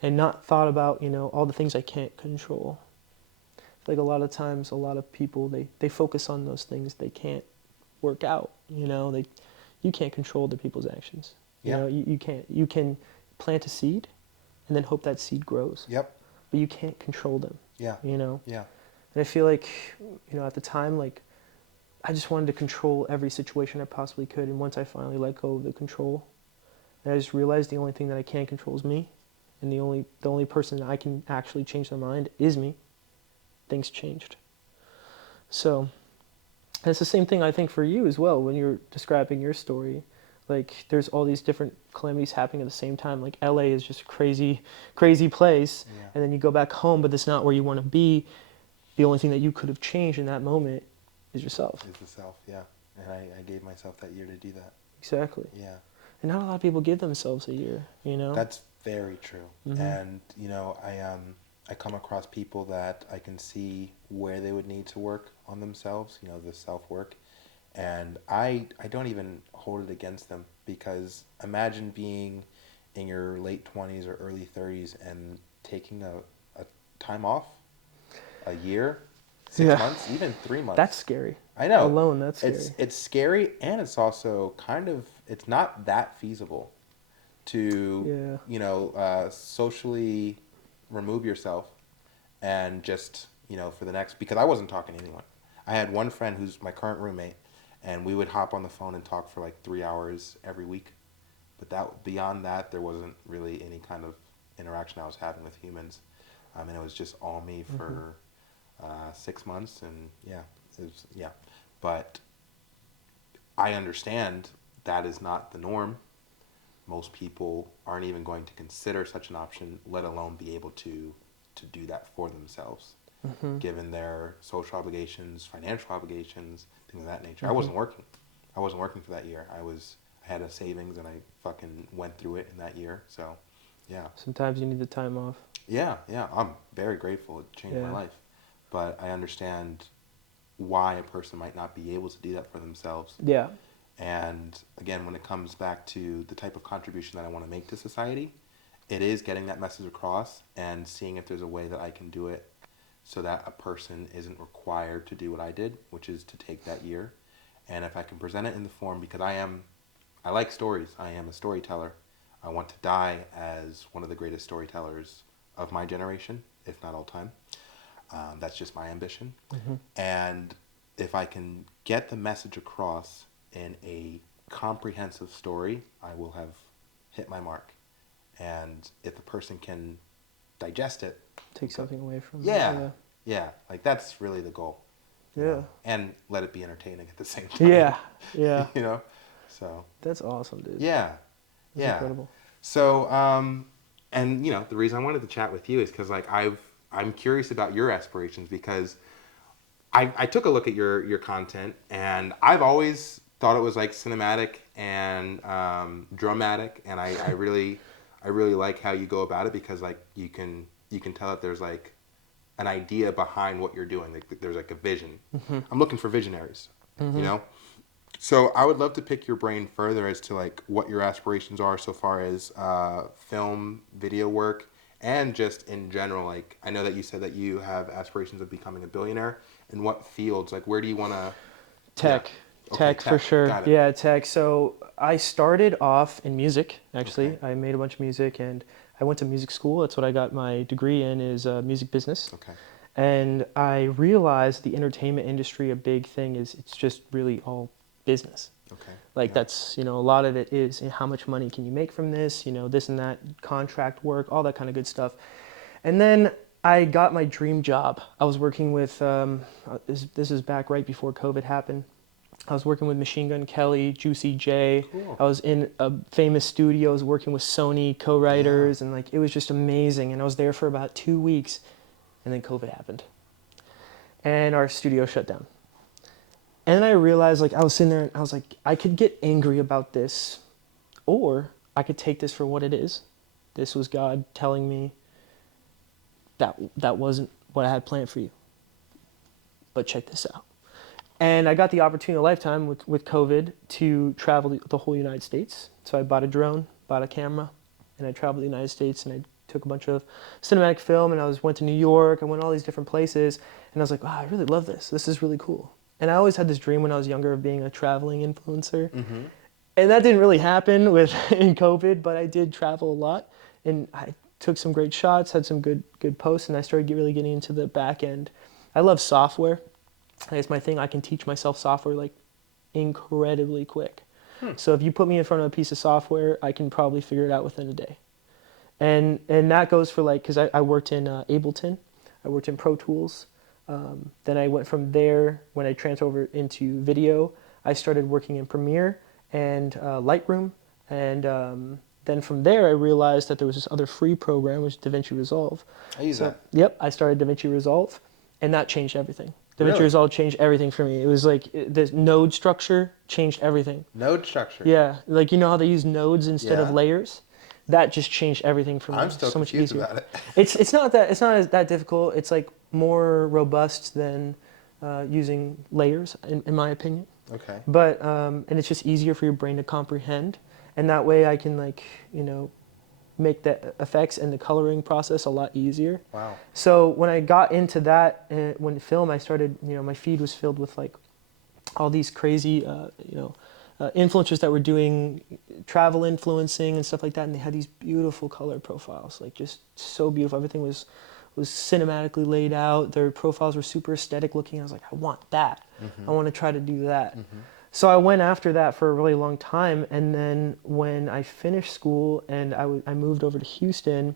and not thought about, you know, all the things I can't control. I feel like a lot of times, a lot of people, they focus on those things they can't work out. You know, you can't control other people's actions. You know, you can't. You can plant a seed and then hope that seed grows. Yep. But you can't control them, Yeah. you know? Yeah. And I feel like, you know, at the time, like, I just wanted to control every situation I possibly could. And once I finally let go of the control, and I just realized the only thing that I can control is me. And the only person that I can actually change their mind is me. Things changed. So, and it's the same thing I think for you as well when you're describing your story. Like, there's all these different calamities happening at the same time. Like, LA is just a crazy, crazy place. Yeah. And then you go back home, but that's not where you want to be. The only thing that you could have changed in that moment is yourself. Is the self, yeah. And I gave myself that year to do that. Exactly. Yeah. And not a lot of people give themselves a year, you know? That's very true. Mhm. And you know, I come across people that I can see where they would need to work on themselves, you know, the self-work. And I don't even hold it against them, because imagine being in your late 20s or early 30s and taking a time off, a year, 6 Yeah. months, even 3 months. That's scary. I know. Alone, that's scary. It's scary, and it's also kind of, it's not that feasible to, Yeah. you know, socially remove yourself and just, you know, for the next, because I wasn't talking to anyone. I had one friend who's my current roommate, and we would hop on the phone and talk for like 3 hours every week. But that, beyond that, there wasn't really any kind of interaction I was having with humans. And it was just all me for 6 months, and yeah, it was, yeah. But I understand that is not the norm. Most people aren't even going to consider such an option, let alone be able to do that for themselves, given their social obligations, financial obligations, things of that nature. I wasn't working. I wasn't working for that year. I had a savings, and I fucking went through it in that year. So, yeah. Sometimes you need the time off. Yeah, yeah. I'm very grateful. It changed my Yeah. life. But I understand why a person might not be able to do that for themselves. Yeah. And again, when it comes back to the type of contribution that I want to make to society, it is getting that message across and seeing if there's a way that I can do it so that a person isn't required to do what I did, which is to take that year. And if I can present it in the form, because I like stories. I am a storyteller. I want to die as one of the greatest storytellers of my generation, if not all time. That's just my ambition. And if I can get the message across in a comprehensive story, I will have hit my mark. And if the person can digest it, Take something away from yeah, like that's really the goal. you Yeah. know, and let it be entertaining at the same time. Yeah. Yeah. You know, so That's awesome, dude. yeah, That's yeah. incredible. So, and you know, the reason I wanted to chat with you is because like I'm curious about your aspirations, because I took a look at your content, and I've always thought it was like cinematic and dramatic, and I really like how you go about it, because like you can tell that there's like an idea behind what you're doing. Like there's like a vision. I'm looking for visionaries, you know. So I would love to pick your brain further as to like what your aspirations are so far as film, video work, and just in general. Like I know that you said that you have aspirations of becoming a billionaire. In what fields? Like where do you want to? Tech. Yeah. Okay, Tech for sure. Got it. Yeah, tech. So I started off in music, actually. Okay. I made a bunch of music, and I went to music school. That's what I got my degree in, is music business. Okay. And I realized the entertainment industry, a big thing is it's just really all business. Okay. Like Yeah. that's, a lot of it is how much money can you make from this, this and that, contract work, all that kind of good stuff. And then I got my dream job. I was working with, this is back right before COVID happened. I was working with Machine Gun Kelly, Juicy J. Cool. I was in a famous studios working with Sony co-writers, and like it was just amazing. And I was there for about 2 weeks, and then COVID happened, and our studio shut down. And then I realized, like, I was sitting there and I was like, I could get angry about this, or I could take this for what it is. This was God telling me that wasn't what I had planned for you. But check this out. And I got the opportunity of a lifetime with COVID to travel the whole United States. So I bought a drone, bought a camera, and I traveled the United States, and I took a bunch of cinematic film, and went to New York, I went all these different places, and I was like, wow, I really love this. This is really cool. And I always had this dream when I was younger of being a traveling influencer. And that didn't really happen with in COVID, but I did travel a lot, and I took some great shots, had some good posts, and I started really getting into the back end. I love software. It's my thing. I can teach myself software like incredibly quick. So if you put me in front of a piece of software, I can probably figure it out within a day. And that goes for like, because I worked in Ableton, I worked in Pro Tools. Then I went from there, when I transferred over into video, I started working in Premiere and Lightroom. And then from there, I realized that there was this other free program, which is DaVinci Resolve. I use that. Yep, I started DaVinci Resolve, and that changed everything. DaVinci Really? Resolve changed everything for me. It was like the node structure changed everything. Node structure. Yeah, like you know how they use nodes instead of Yeah. layers? That just changed everything for me. I'm still so much confused easier. about it. It's not that difficult. It's like more robust than using layers, in my opinion. Okay. But and it's just easier for your brain to comprehend, and that way I can like make the effects and the coloring process a lot easier. Wow. So when I got into that, when film, I started, my feed was filled with like all these crazy, influencers that were doing travel influencing and stuff like that, and they had these beautiful color profiles, like just so beautiful. Everything was cinematically laid out. Their profiles were super aesthetic looking. I was like, I want that. I want to try to do that. So I went after that for a really long time, and then when I finished school and I moved over to Houston,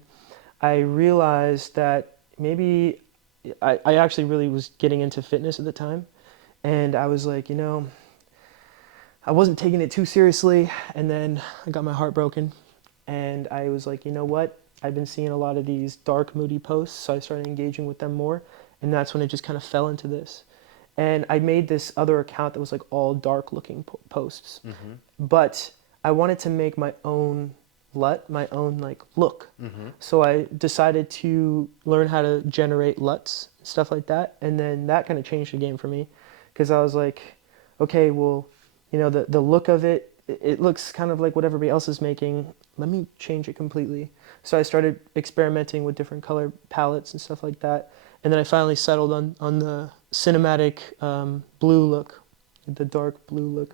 I realized that maybe I actually really was getting into fitness at the time, and I was like, I wasn't taking it too seriously, and then I got my heart broken, and I was like, you know what? I've been seeing a lot of these dark, moody posts, so I started engaging with them more, and that's when it just kind of fell into this. And I made this other account that was like all dark looking posts. But I wanted to make my own LUT, my own like look. So I decided to learn how to generate LUTs, stuff like that. And then that kind of changed the game for me, because I was like, okay, well, the look of it looks kind of like what everybody else is making. Let me change it completely. So I started experimenting with different color palettes and stuff like that. And then I finally settled on the cinematic blue look, the dark blue look.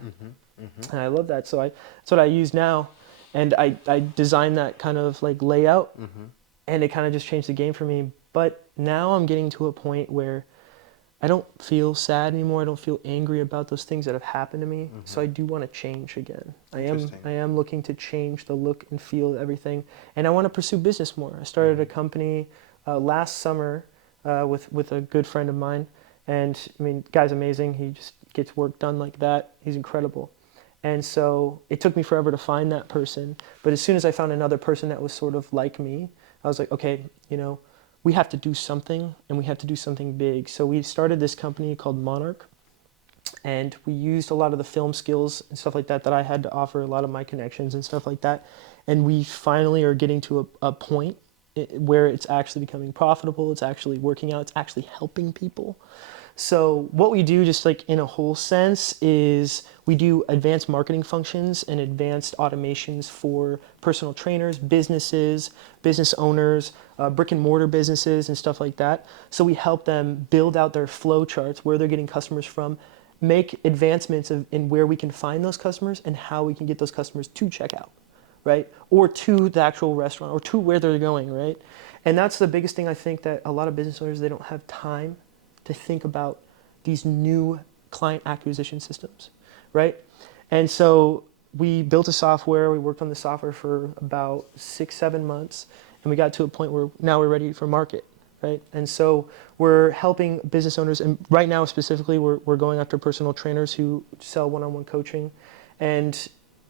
And I love that. So that's what I use now. And I designed that kind of like layout, and it kind of just changed the game for me. But now I'm getting to a point where I don't feel sad anymore. I don't feel angry about those things that have happened to me. So I do want to change again. I am looking to change the look and feel of everything. And I want to pursue business more. I started a company last summer with a good friend of mine. And I mean, guy's amazing. He just gets work done like that. He's incredible. And so it took me forever to find that person. But as soon as I found another person that was sort of like me, I was like, okay, we have to do something, and we have to do something big. So we started this company called Monarch, and we used a lot of the film skills and stuff like that I had to offer, a lot of my connections and stuff like that. And we finally are getting to a point where it's actually becoming profitable, it's actually working out, it's actually helping people. So what we do, just like in a whole sense, is we do advanced marketing functions and advanced automations for personal trainers, businesses, business owners, brick and mortar businesses and stuff like that. So we help them build out their flow charts, where they're getting customers from, make advancements in where we can find those customers and how we can get those customers to checkout, right? Or to the actual restaurant, or to where they're going, right? And that's the biggest thing I think, that a lot of business owners, they don't have time to think about these new client acquisition systems, right? And so we built a software, we worked on the software for about 6-7 months, and we got to a point where now we're ready for market, right? And so we're helping business owners, and right now specifically, we're going after personal trainers who sell one-on-one coaching. And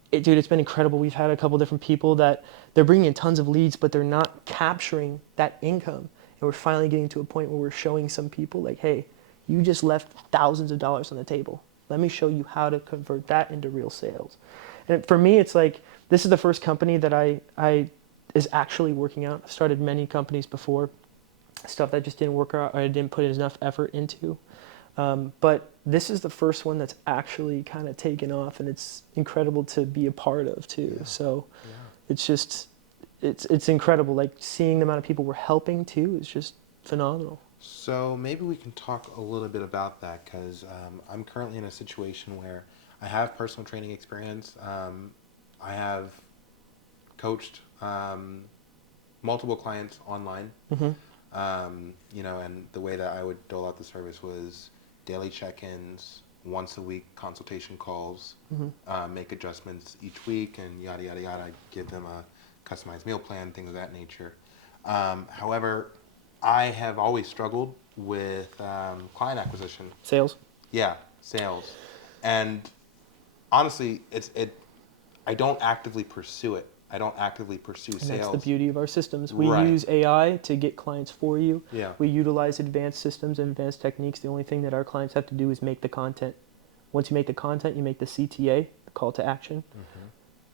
dude, it's been incredible. We've had a couple different people that they're bringing in tons of leads, but they're not capturing that income. And we're finally getting to a point where we're showing some people like, hey, you just left thousands of dollars on the table. Let me show you how to convert that into real sales. And for me, it's like, this is the first company that I is actually working out. I've started many companies before, stuff that just didn't work out, or I didn't put enough effort into. But this is the first one that's actually kind of taken off, and it's incredible to be a part of too. So it's just, it's incredible. Like, seeing the amount of people we're helping too is just phenomenal. So maybe we can talk a little bit about that, because I'm currently in a situation where I have personal training experience. I have coached multiple clients online. You know, and the way that I would dole out the service was daily check-ins, once a week consultation calls, make adjustments each week, and yada yada yada. I give them a customized meal plan, things of that nature. However, I have always struggled with client acquisition. Sales. Yeah, sales, and honestly, I don't actively pursue it. I don't actively pursue And sales. that's the beauty of our systems. We Right. use AI to get clients for you. Yeah. We utilize advanced systems and advanced techniques. The only thing that our clients have to do is make the content. Once you make the content, you make the CTA, the call to action.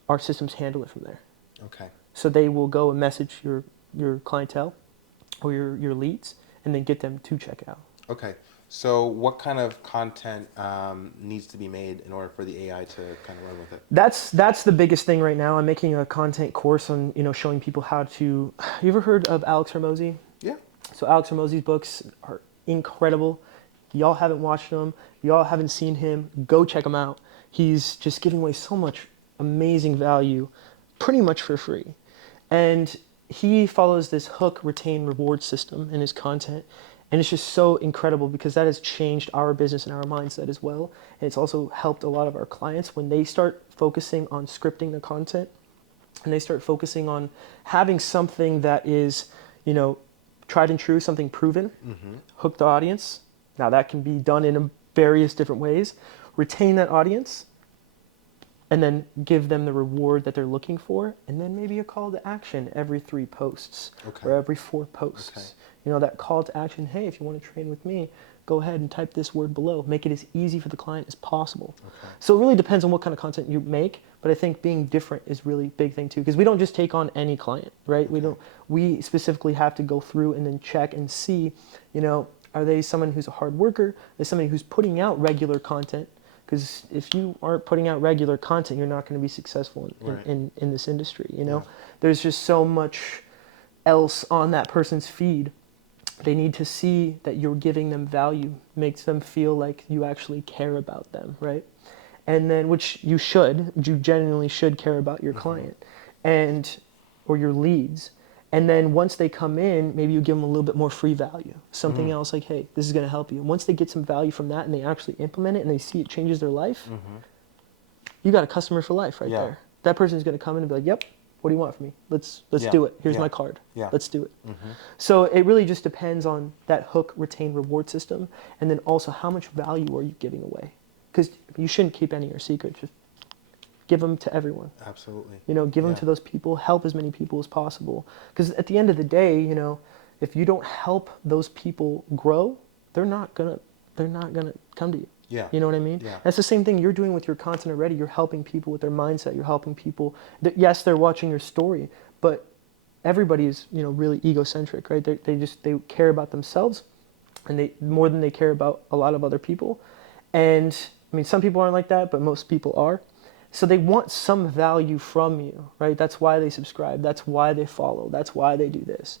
Our systems handle it from there. Okay. So they will go and message your clientele or your leads and then get them to check out. Okay. So what kind of content needs to be made in order for the AI to kind of run with it? That's the biggest thing right now. I'm making a content course on, showing people how to. You ever heard of Alex Hormozy? Yeah. So Alex Hormozy's books are incredible. Y'all haven't watched them. Y'all haven't seen him. Go check him out. He's just giving away so much amazing value, pretty much for free. And he follows this hook, retain, reward system in his content. And it's just so incredible because that has changed our business and our mindset as well. And it's also helped a lot of our clients when they start focusing on scripting the content and they start focusing on having something that is, tried and true, something proven, hook the audience. Now that can be done in various different ways. Retain that audience and then give them the reward that they're looking for, and then maybe a call to action every 3 posts Okay. or every 4 posts. Okay. That call to action, hey, if you want to train with me, go ahead and type this word below. Make it as easy for the client as possible. Okay. So it really depends on what kind of content you make, but I think being different is really a big thing too, because we don't just take on any client, right? We specifically have to go through and then check and see, are they someone who's a hard worker? Are they somebody who's putting out regular content? Because if you aren't putting out regular content, you're not going to be successful Right. in this industry, Yeah. There's just so much else on that person's feed. They need to see that you're giving them value, makes them feel like you actually care about them, right? And then, which you genuinely should care about your client or your leads. And then once they come in, maybe you give them a little bit more free value. Something else like, hey, this is going to help you. And once they get some value from that and they actually implement it and they see it changes their life, you got a customer for life right Yeah. there. That person's going to come in and be like, yep, what do you want from me? Let's Yeah. do it. Here's Yeah. my card. Yeah. Let's do it. So it really just depends on that hook, retain, reward system. And then also how much value are you giving away? Because you shouldn't keep any of your secrets. Just give them to everyone. Absolutely. Give them Yeah. to those people, help as many people as possible. Because at the end of the day, if you don't help those people grow, they're not gonna come to you. Yeah. You know what I mean? Yeah. That's the same thing you're doing with your content already. You're helping people with their mindset. You're helping people. Yes, they're watching your story, but everybody is, really egocentric, right? They care about themselves, and they more than they care about a lot of other people. And I mean, some people aren't like that, but most people are. So they want some value from you, right? That's why they subscribe. That's why they follow. That's why they do this,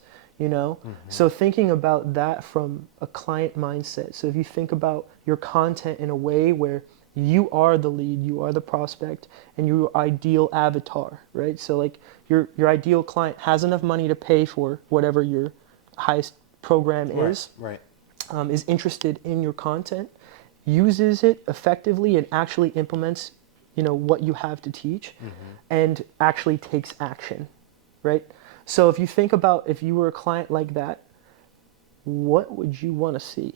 So thinking about that from a client mindset. So if you think about your content in a way where you are the lead, you are the prospect, and your ideal avatar, right? So like your ideal client has enough money to pay for whatever your highest program is, Right. is interested in your content, uses it effectively and actually implements what you have to teach and actually takes action, right? So if you think about if you were a client like that, what would you want to see?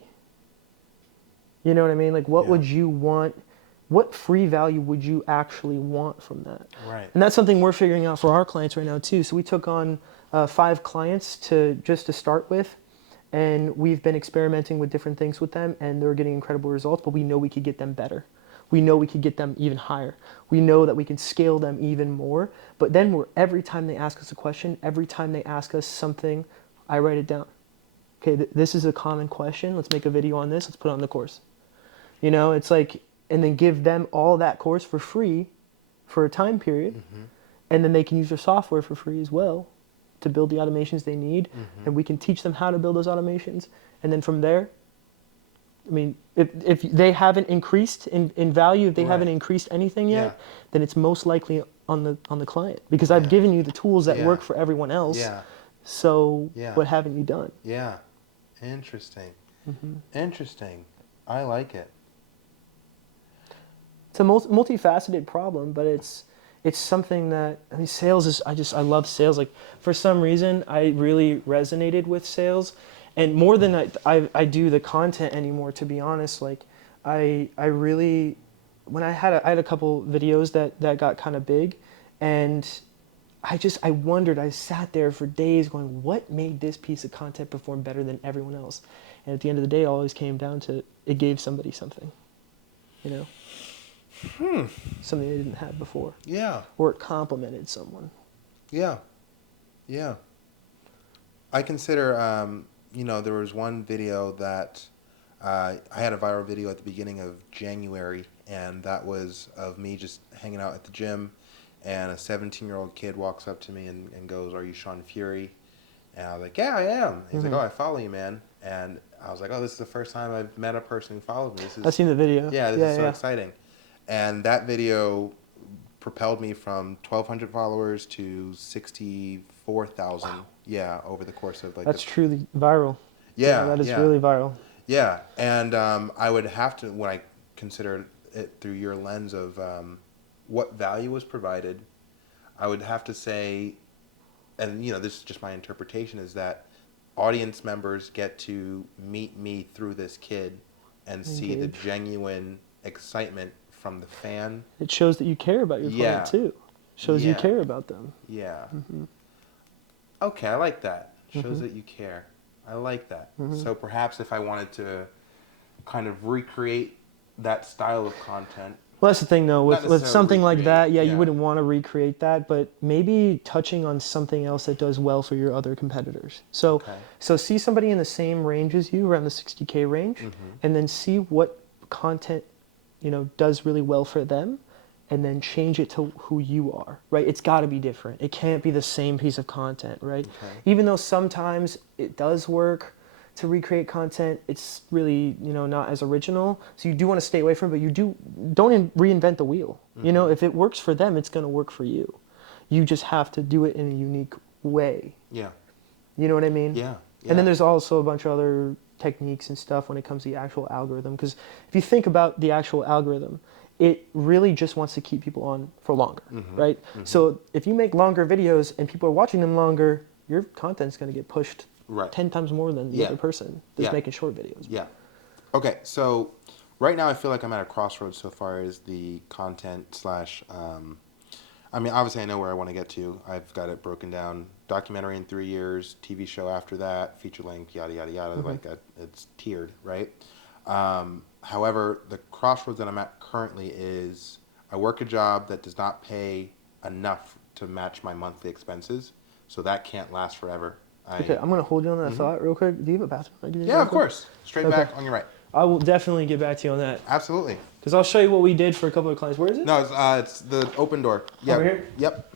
You know what I mean? Like what Yeah. would you want? What free value would you actually want from that? Right. And that's something we're figuring out for our clients right now too. So we took on 5 clients to start with, and we've been experimenting with different things with them, and they're getting incredible results, but we know we could get them better. We know we could get them even higher. We know that we can scale them even more. But then every time they ask us a question, every time they ask us something, I write it down. Okay, this is a common question. Let's make a video on this. Let's put it on the course. It's like, and then give them all that course for free for a time period. And then they can use their software for free as well to build the automations they need. And we can teach them how to build those automations. And then from there, I mean, if they haven't increased in value, if they haven't Right. increased anything yet, Yeah. then it's most likely on the client, because I've Yeah. given you the tools that Yeah. work for everyone else. Yeah. So Yeah. what haven't you done? Yeah. Interesting. Interesting. I like it. It's a multifaceted problem, but it's something that, I mean, sales is, I love sales. Like, for some reason, I really resonated with sales, and more than I do the content anymore, to be honest. Like, I really, when I had a couple videos that got kind of big, and I wondered, I sat there for days going, what made this piece of content perform better than everyone else? And at the end of the day, it always came down to, it gave somebody something, you know? Something they didn't have before. Yeah. Or it complimented someone. Yeah. Yeah. I consider, there was one video that I had a viral video at the beginning of January, and that was of me just hanging out at the gym, and a 17-year-old kid walks up to me and goes, "Are you Sean Fury?" And I was like, "Yeah, I am." He's like, "Oh, I follow you, man." And I was like, "Oh, this is the first time I've met a person who follows me. This is I've seen the video. yeah, this is so exciting." And that video propelled me from 1,200 followers to 64,000. Wow. Yeah, over the course of like. That's truly viral. Yeah, That is yeah. really viral. Yeah, and I would have to, when I consider it through your lens of what value was provided, I would have to say, and this is just my interpretation, is that audience members get to meet me through this kid and see the Engage. genuine excitement from the fan. It shows that you care about your Yeah. client too. Shows you Yeah. care about them. Yeah. Okay, I like that. Shows that you care. I like that. So perhaps if I wanted to kind of recreate that style of content. Well, that's the thing though, Not with necessarily something like recreate, that, yeah, yeah. you wouldn't want to recreate that, but maybe touching on something else that does well for your other competitors. So, Okay. so see somebody in the same range as you, around the 60K range, and then see what content, does really well for them, and then change it to who you are, right? It's got to be different. It can't be the same piece of content, right? Okay. Even though sometimes it does work to recreate content, it's really, not as original. So you do want to stay away from it, but don't reinvent the wheel. If it works for them, it's going to work for you. You just have to do it in a unique way. Yeah. You know what I mean? Yeah. And then there's also a bunch of other techniques and stuff when it comes to the actual algorithm. Because if you think about the actual algorithm, it really just wants to keep people on for longer, right? So if you make longer videos and people are watching them longer, your content's going to get pushed Right. 10 times more than the Yeah. other person that's Yeah. making short videos. Yeah. Okay, so right now I feel like I'm at a crossroads so far as the content slash. Obviously I know where I want to get to. I've got it broken down: documentary in 3 years, TV show after that, feature length, yada yada yada. Like it's tiered, right? However, the crossroads that I'm at currently is I work a job that does not pay enough to match my monthly expenses, so that can't last forever. Okay, I'm going to hold you on that thought real quick. Do you have a bathroom? I give you Yeah, real of quick? course. Straight Okay. back on your right. I will definitely get back to you on that. Absolutely. Because I'll show you what we did for a couple of clients. Where is it? No, it's the open door. Yeah. Over here? Yep.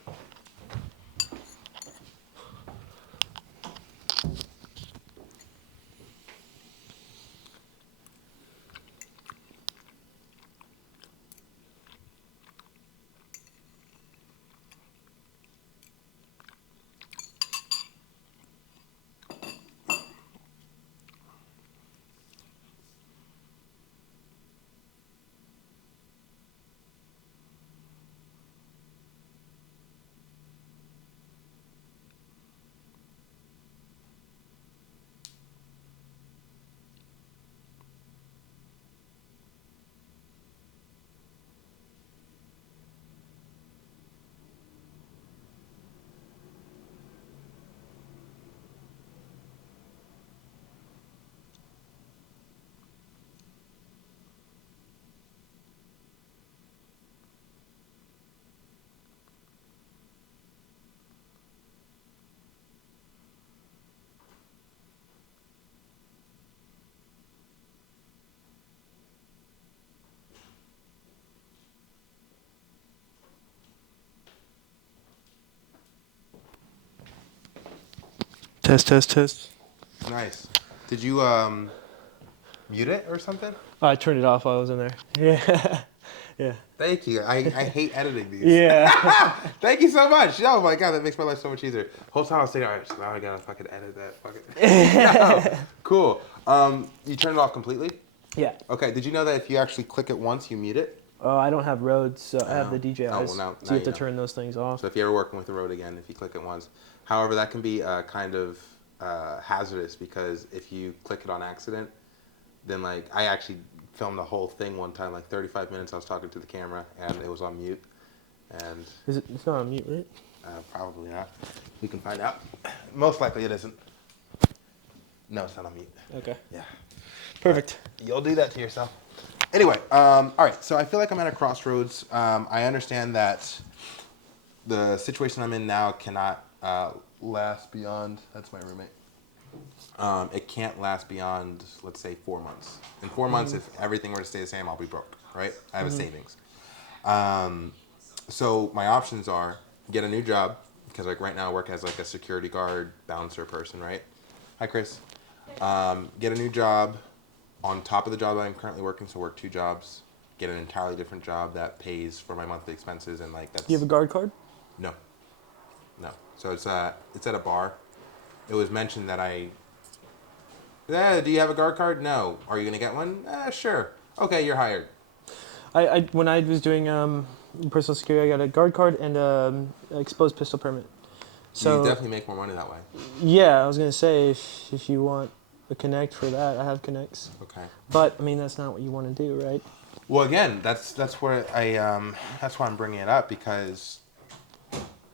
Test, test, test. Nice. Did you mute it or something? Oh, I turned it off while I was in there. Yeah. Yeah. Thank you. I hate editing these. Yeah. Thank you so much. Oh my god, that makes my life so much easier. Whole time I was thinking, all right, so now I gotta fucking edit that. Fuck it. No. Cool. You turned it off completely? Yeah. Okay. Did you know that if you actually click it once, you mute it? Oh, I don't have Rodes, so I have the Oh. DJIs. Oh, well, now So you have you to know. turn those things off. So if you're ever working with the Rode again, if you click it once. However, that can be kind of hazardous because if you click it on accident, then like I actually filmed the whole thing one time, like 35 minutes. I was talking to the camera and it was on mute, and It's not on mute, right? probably not. We can find out. Most likely it isn't. No, it's not on mute. Okay. Yeah. Perfect. You'll do that to yourself. Anyway, all right. So I feel like I'm at a crossroads. I understand that the situation I'm in now cannot last beyond. That's my roommate. It can't last beyond, let's say, 4 months. In 4 months, if everything were to stay the same, I'll be broke. Right? I have a savings. So my options are get a new job because like right now I work as like a security guard, bouncer person. Right? Hi, Chris. Get a new job on top of the job that I'm currently working, so work 2 jobs, get an entirely different job that pays for my monthly expenses, and like that's... Do you have a guard card? No. So it's at a bar. It was mentioned that do you have a guard card? No. Are you gonna get one? Sure. Okay, you're hired. I when I was doing personal security, I got a guard card and exposed pistol permit. So you definitely make more money that way. yeah, I was gonna say if you want a connect for that, I have connects. Okay. But I mean that's not what you want to do, right? Well, again, that's where that's why I'm bringing it up because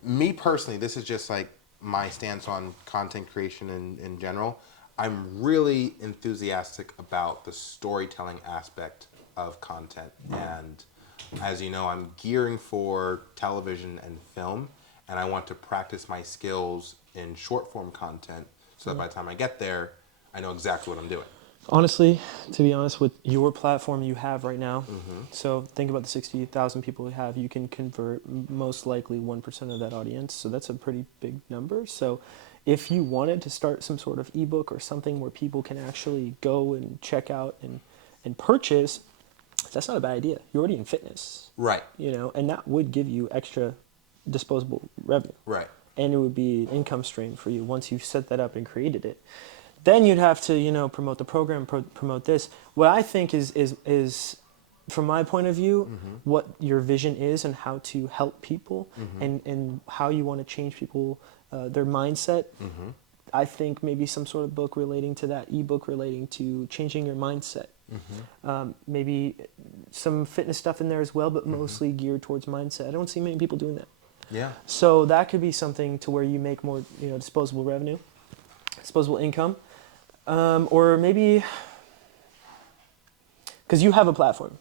me personally, this is just like my stance on content creation in general. I'm really enthusiastic about the storytelling aspect of content, and as you know, I'm gearing for television and film, and I want to practice my skills in short form content so that by the time I get there, I know exactly what I'm doing. Honestly, to be honest, with your platform you have right now, so think about the 60,000 people you have, you can convert most likely 1% of that audience. So that's a pretty big number. So if you wanted to start some sort of ebook or something where people can actually go and check out and purchase, that's not a bad idea. You're already in fitness. Right. You know, and that would give you extra disposable revenue. Right. And it would be an income stream for you once you've set that up and created it. Then you'd have to, you know, promote the program, promote this. What I think is from my point of view, what your vision is and how to help people and how you want to change people, their mindset. I think maybe some sort of book relating to that, ebook relating to changing your mindset. Maybe some fitness stuff in there as well, but mostly geared towards mindset. I don't see many people doing that. Yeah. So that could be something to where you make more, you know, disposable revenue, disposable income, or maybe because you have a platform,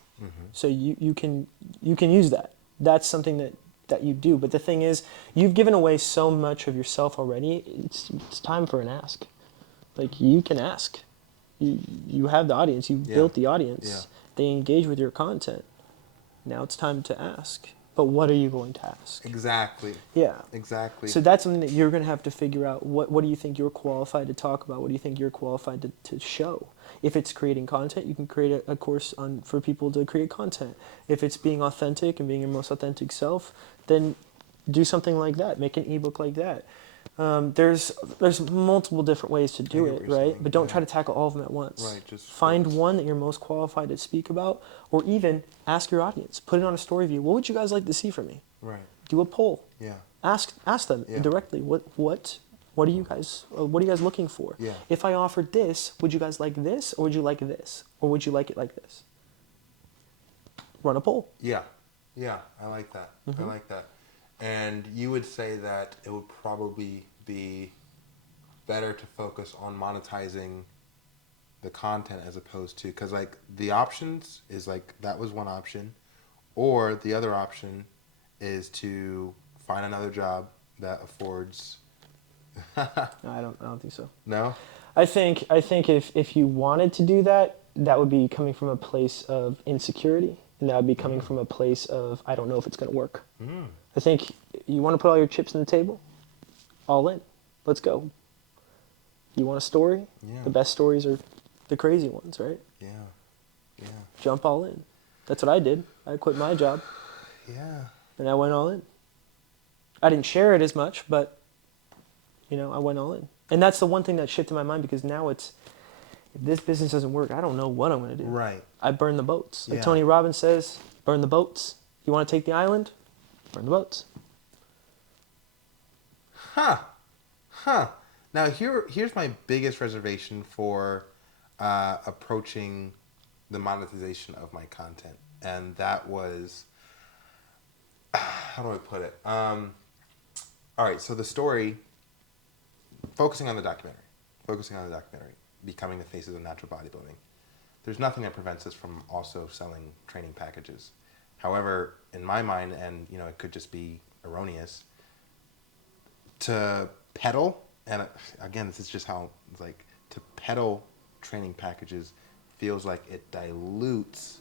so you can use that. That's something that you do. But the thing is, you've given away so much of yourself already. It's time for an ask. Like you can ask. You have the audience. You built the audience. Yeah. They engage with your content. Now it's time to ask. But what are you going to ask? Exactly. Yeah. Exactly. So that's something that you're going to have to figure out. What do you think you're qualified to talk about? What do you think you're qualified to show? If it's creating content, you can create a course for people to create content. If it's being authentic and being your most authentic self, then do something like that. Make an ebook like that. There's multiple different ways to do I get it, what you're right? saying, But don't yeah. try to tackle all of them at once. Right, just Find focus. one that you're most qualified to speak about, or even ask your audience. Put it on a story view. What would you guys like to see from me? Right. Do a poll. Yeah. Ask them Yeah. directly. What are you guys looking for? Yeah. If I offered this, would you guys like this, or would you like this, or would you like it like this? Run a poll. Yeah. Yeah. I like that. I like that. And you would say that it would probably be better to focus on monetizing the content as opposed to, because like the options is like that was one option, or the other option is to find another job that affords. No, I don't think so. No. I think if you wanted to do that, that would be coming from a place of insecurity, and that would be coming from a place of I don't know if it's going to work. I think you want to put all your chips on the table, all in. Let's go. You want a story? Yeah. The best stories are the crazy ones, right? Yeah. Yeah. Jump all in. That's what I did. I quit my job Yeah. and I went all in. I didn't share it as much, but I went all in. And that's the one thing that shifted my mind, because now it's, if this business doesn't work, I don't know what I'm going to do. Right. I burn the boats. Like Yeah. Tony Robbins says, burn the boats. You want to take the island? Burn the boats. Huh. Huh. Now here's my biggest reservation for approaching the monetization of my content, and that was, how do I put it? All right. So the story, focusing on the documentary, becoming the faces of natural bodybuilding. There's nothing that prevents us from also selling training packages. However, in my mind, and it could just be erroneous, to peddle, and again, this is just how it's like, to peddle training packages feels like it dilutes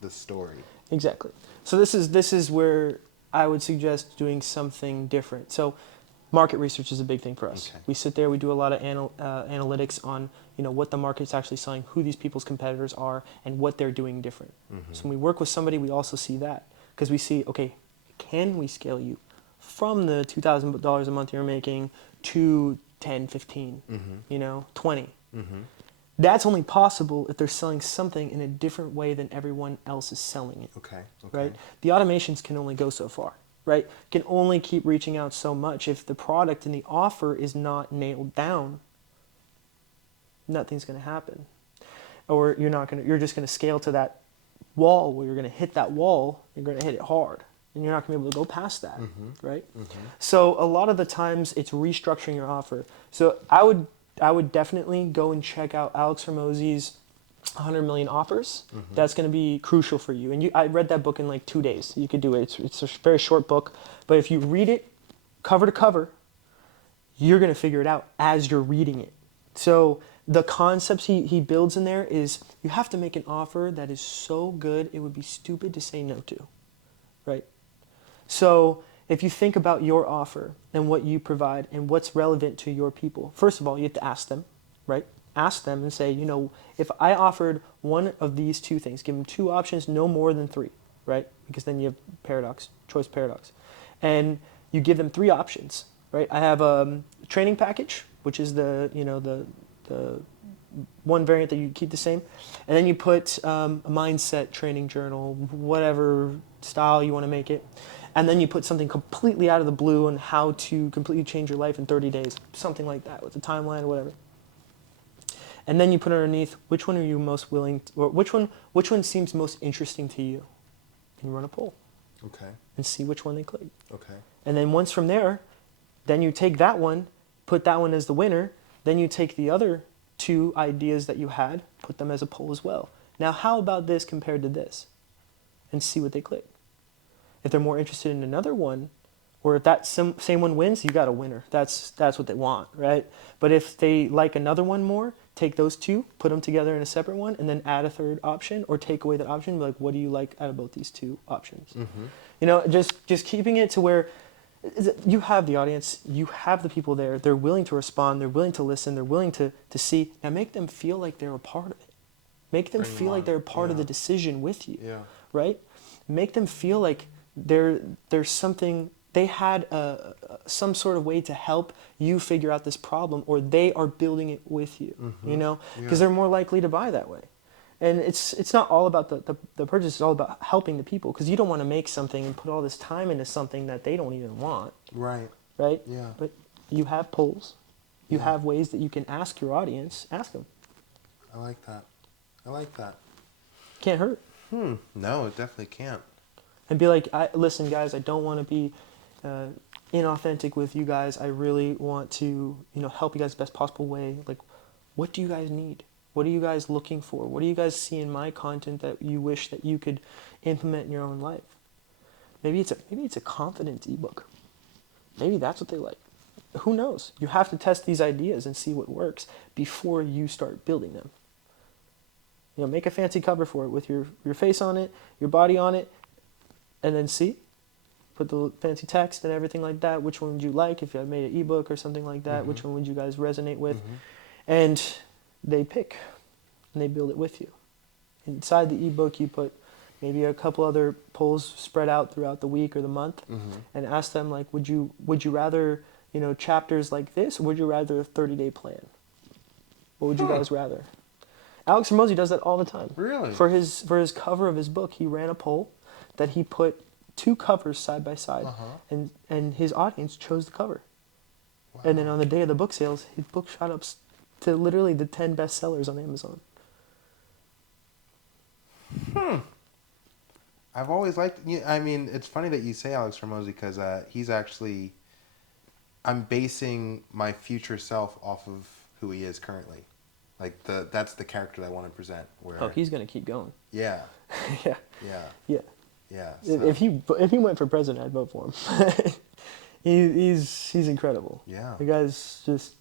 the story. Exactly. So this is where I would suggest doing something different. So market research is a big thing for us. Okay. We sit there, we do a lot of analytics on what the market's actually selling, who these people's competitors are, and what they're doing different. Mm-hmm. So when we work with somebody, we also see that, because we see, okay, can we scale you from the $2,000 a month you're making to 10, 15, Mm-hmm. 20. Mm-hmm. That's only possible if they're selling something in a different way than everyone else is selling it. Okay. Right? The automations can only go so far, right? Can only keep reaching out so much. If the product and the offer is not nailed down, nothing's going to happen. Or you're just going to scale to that wall where you're going to hit that wall, you're going to hit it hard, and you're not going to be able to go past that, right? Mm-hmm. So a lot of the times it's restructuring your offer. So I would definitely go and check out Alex Hormozi's 100 Million Offers. Mm-hmm. That's going to be crucial for you. And I read that book in like 2 days. You could do it. It's a very short book, but if you read it cover to cover, you're going to figure it out as you're reading it. So the concepts he builds in there is, you have to make an offer that is so good it would be stupid to say no to, right? So if you think about your offer and what you provide and what's relevant to your people, first of all, you have to ask them, right? Ask them and say, if I offered one of these two things, give them two options, no more than three, right? Because then you have choice paradox. And you give them three options, right? I have a training package, which is the one variant that you keep the same. And then you put a mindset training journal, whatever style you want to make it. And then you put something completely out of the blue on how to completely change your life in 30 days, something like that, with a timeline or whatever. And then you put underneath, which one are you most willing to, or which one seems most interesting to you? And you run a poll. Okay. And see which one they click. Okay. And then once from there, then you take that one, put that one as the winner, then you take the other two ideas that you had, put them as a poll as well. Now, how about this compared to this? And see what they click. If they're more interested in another one, or if that same one wins, you got a winner. That's what they want, right? But if they like another one more, take those two, put them together in a separate one, and then add a third option, or take away that option. Be like, what do you like out of both these two options? Mm-hmm. Just keeping it to where you have the audience, you have the people there. They're willing to respond. They're willing to listen. They're willing to see. Now make them feel like they're a part of it. Make them feel like they're a part of the decision with you, right? Make them feel like there's something, they had some sort of way to help you figure out this problem, or they are building it with you, because they're more likely to buy that way. And it's not all about the purchase, it's all about helping the people, because you don't want to make something and put all this time into something that they don't even want. Right. Right? Yeah. But you have polls. You have ways that you can ask your audience. Ask them. I like that. Can't hurt. No, it definitely can't. And be like, listen, guys, I don't want to be inauthentic with you guys. I really want to, help you guys the best possible way. Like, what do you guys need? What are you guys looking for? What do you guys see in my content that you wish that you could implement in your own life? Maybe it's a confidence ebook. Maybe that's what they like. Who knows? You have to test these ideas and see what works before you start building them. Make a fancy cover for it with your face on it, your body on it, and then put the fancy text and everything like that. Which one would you like? If you had made an ebook or something like that, which one would you guys resonate with? And they pick. and they build it with you. Inside the ebook, you put maybe a couple other polls spread out throughout the week or the month, and ask them like, would you rather, you know, chapters like this, or would you rather a 30-day plan? What would you guys rather? Alex Hormozi does that all the time. Really? For his cover of his book, he ran a poll that he put 2 covers side by side, and his audience chose the cover. Wow. And then on the day of the book sales, his book shot up to literally the 10 best sellers on Amazon. I've always liked. I mean, it's funny that you say Alex Hormozi because he's actually. I'm basing my future self off of who he is currently, like that's the character that I want to present. Where Oh, he's gonna keep going. yeah, Yeah, yeah, yeah. yeah. If he went for president, I'd vote for him. He's incredible. Yeah. The guy's just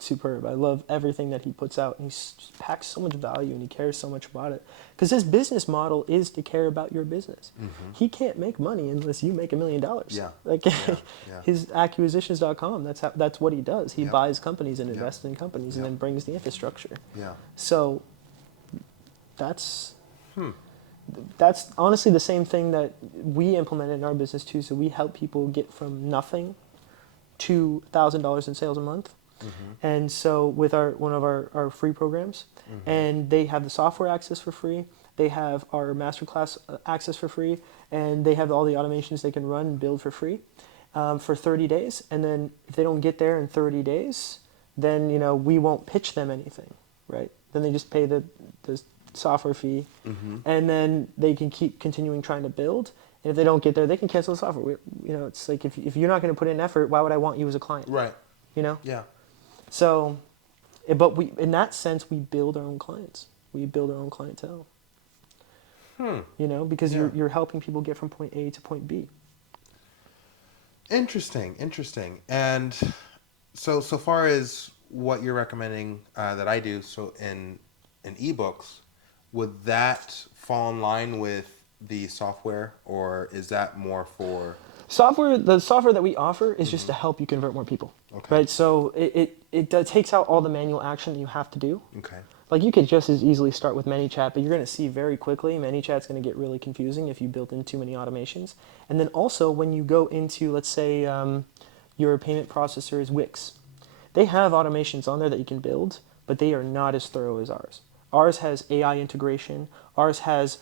superb. I love everything that he puts out, and he just packs so much value, and he cares so much about it. Because his business model is to care about your business. He can't make money unless you make $1 million. Yeah. Like Yeah. his acquisitions.com. That's what he does. He Yep. buys companies and Yep. invests in companies, and Yep. then brings the infrastructure. Yeah. So that's honestly the same thing that we implemented in our business too. So we help people get from nothing to $1,000 in sales a month. And so with one of our free programs, and they have the software access for free, they have our masterclass access for free, and they have all the automations they can run and build for free for 30 days. And then if they don't get there in 30 days, then we won't pitch them anything, right? Then they just pay the software fee, and then they can keep continuing trying to build. And if they don't get there, they can cancel the software. It's like if you're not going to put in effort, why would I want you as a client? Right. Yeah. So, but in that sense, we build our own clients. We build our own clientele. Because Yeah. you're helping people get from point A to point B. Interesting. And so far as what you're recommending that I do, so in ebooks, would that fall in line with the software, or is that more for The software that we offer is just to help you convert more people. Okay. Right? So it takes out all the manual action that you have to do. Okay. Like you could just as easily start with ManyChat, but you're going to see very quickly ManyChat's going to get really confusing if you build in too many automations. And then also when you go into, let's say, your payment processor is Wix, they have automations on there that you can build, but they are not as thorough as ours. Ours has AI integration. Ours has,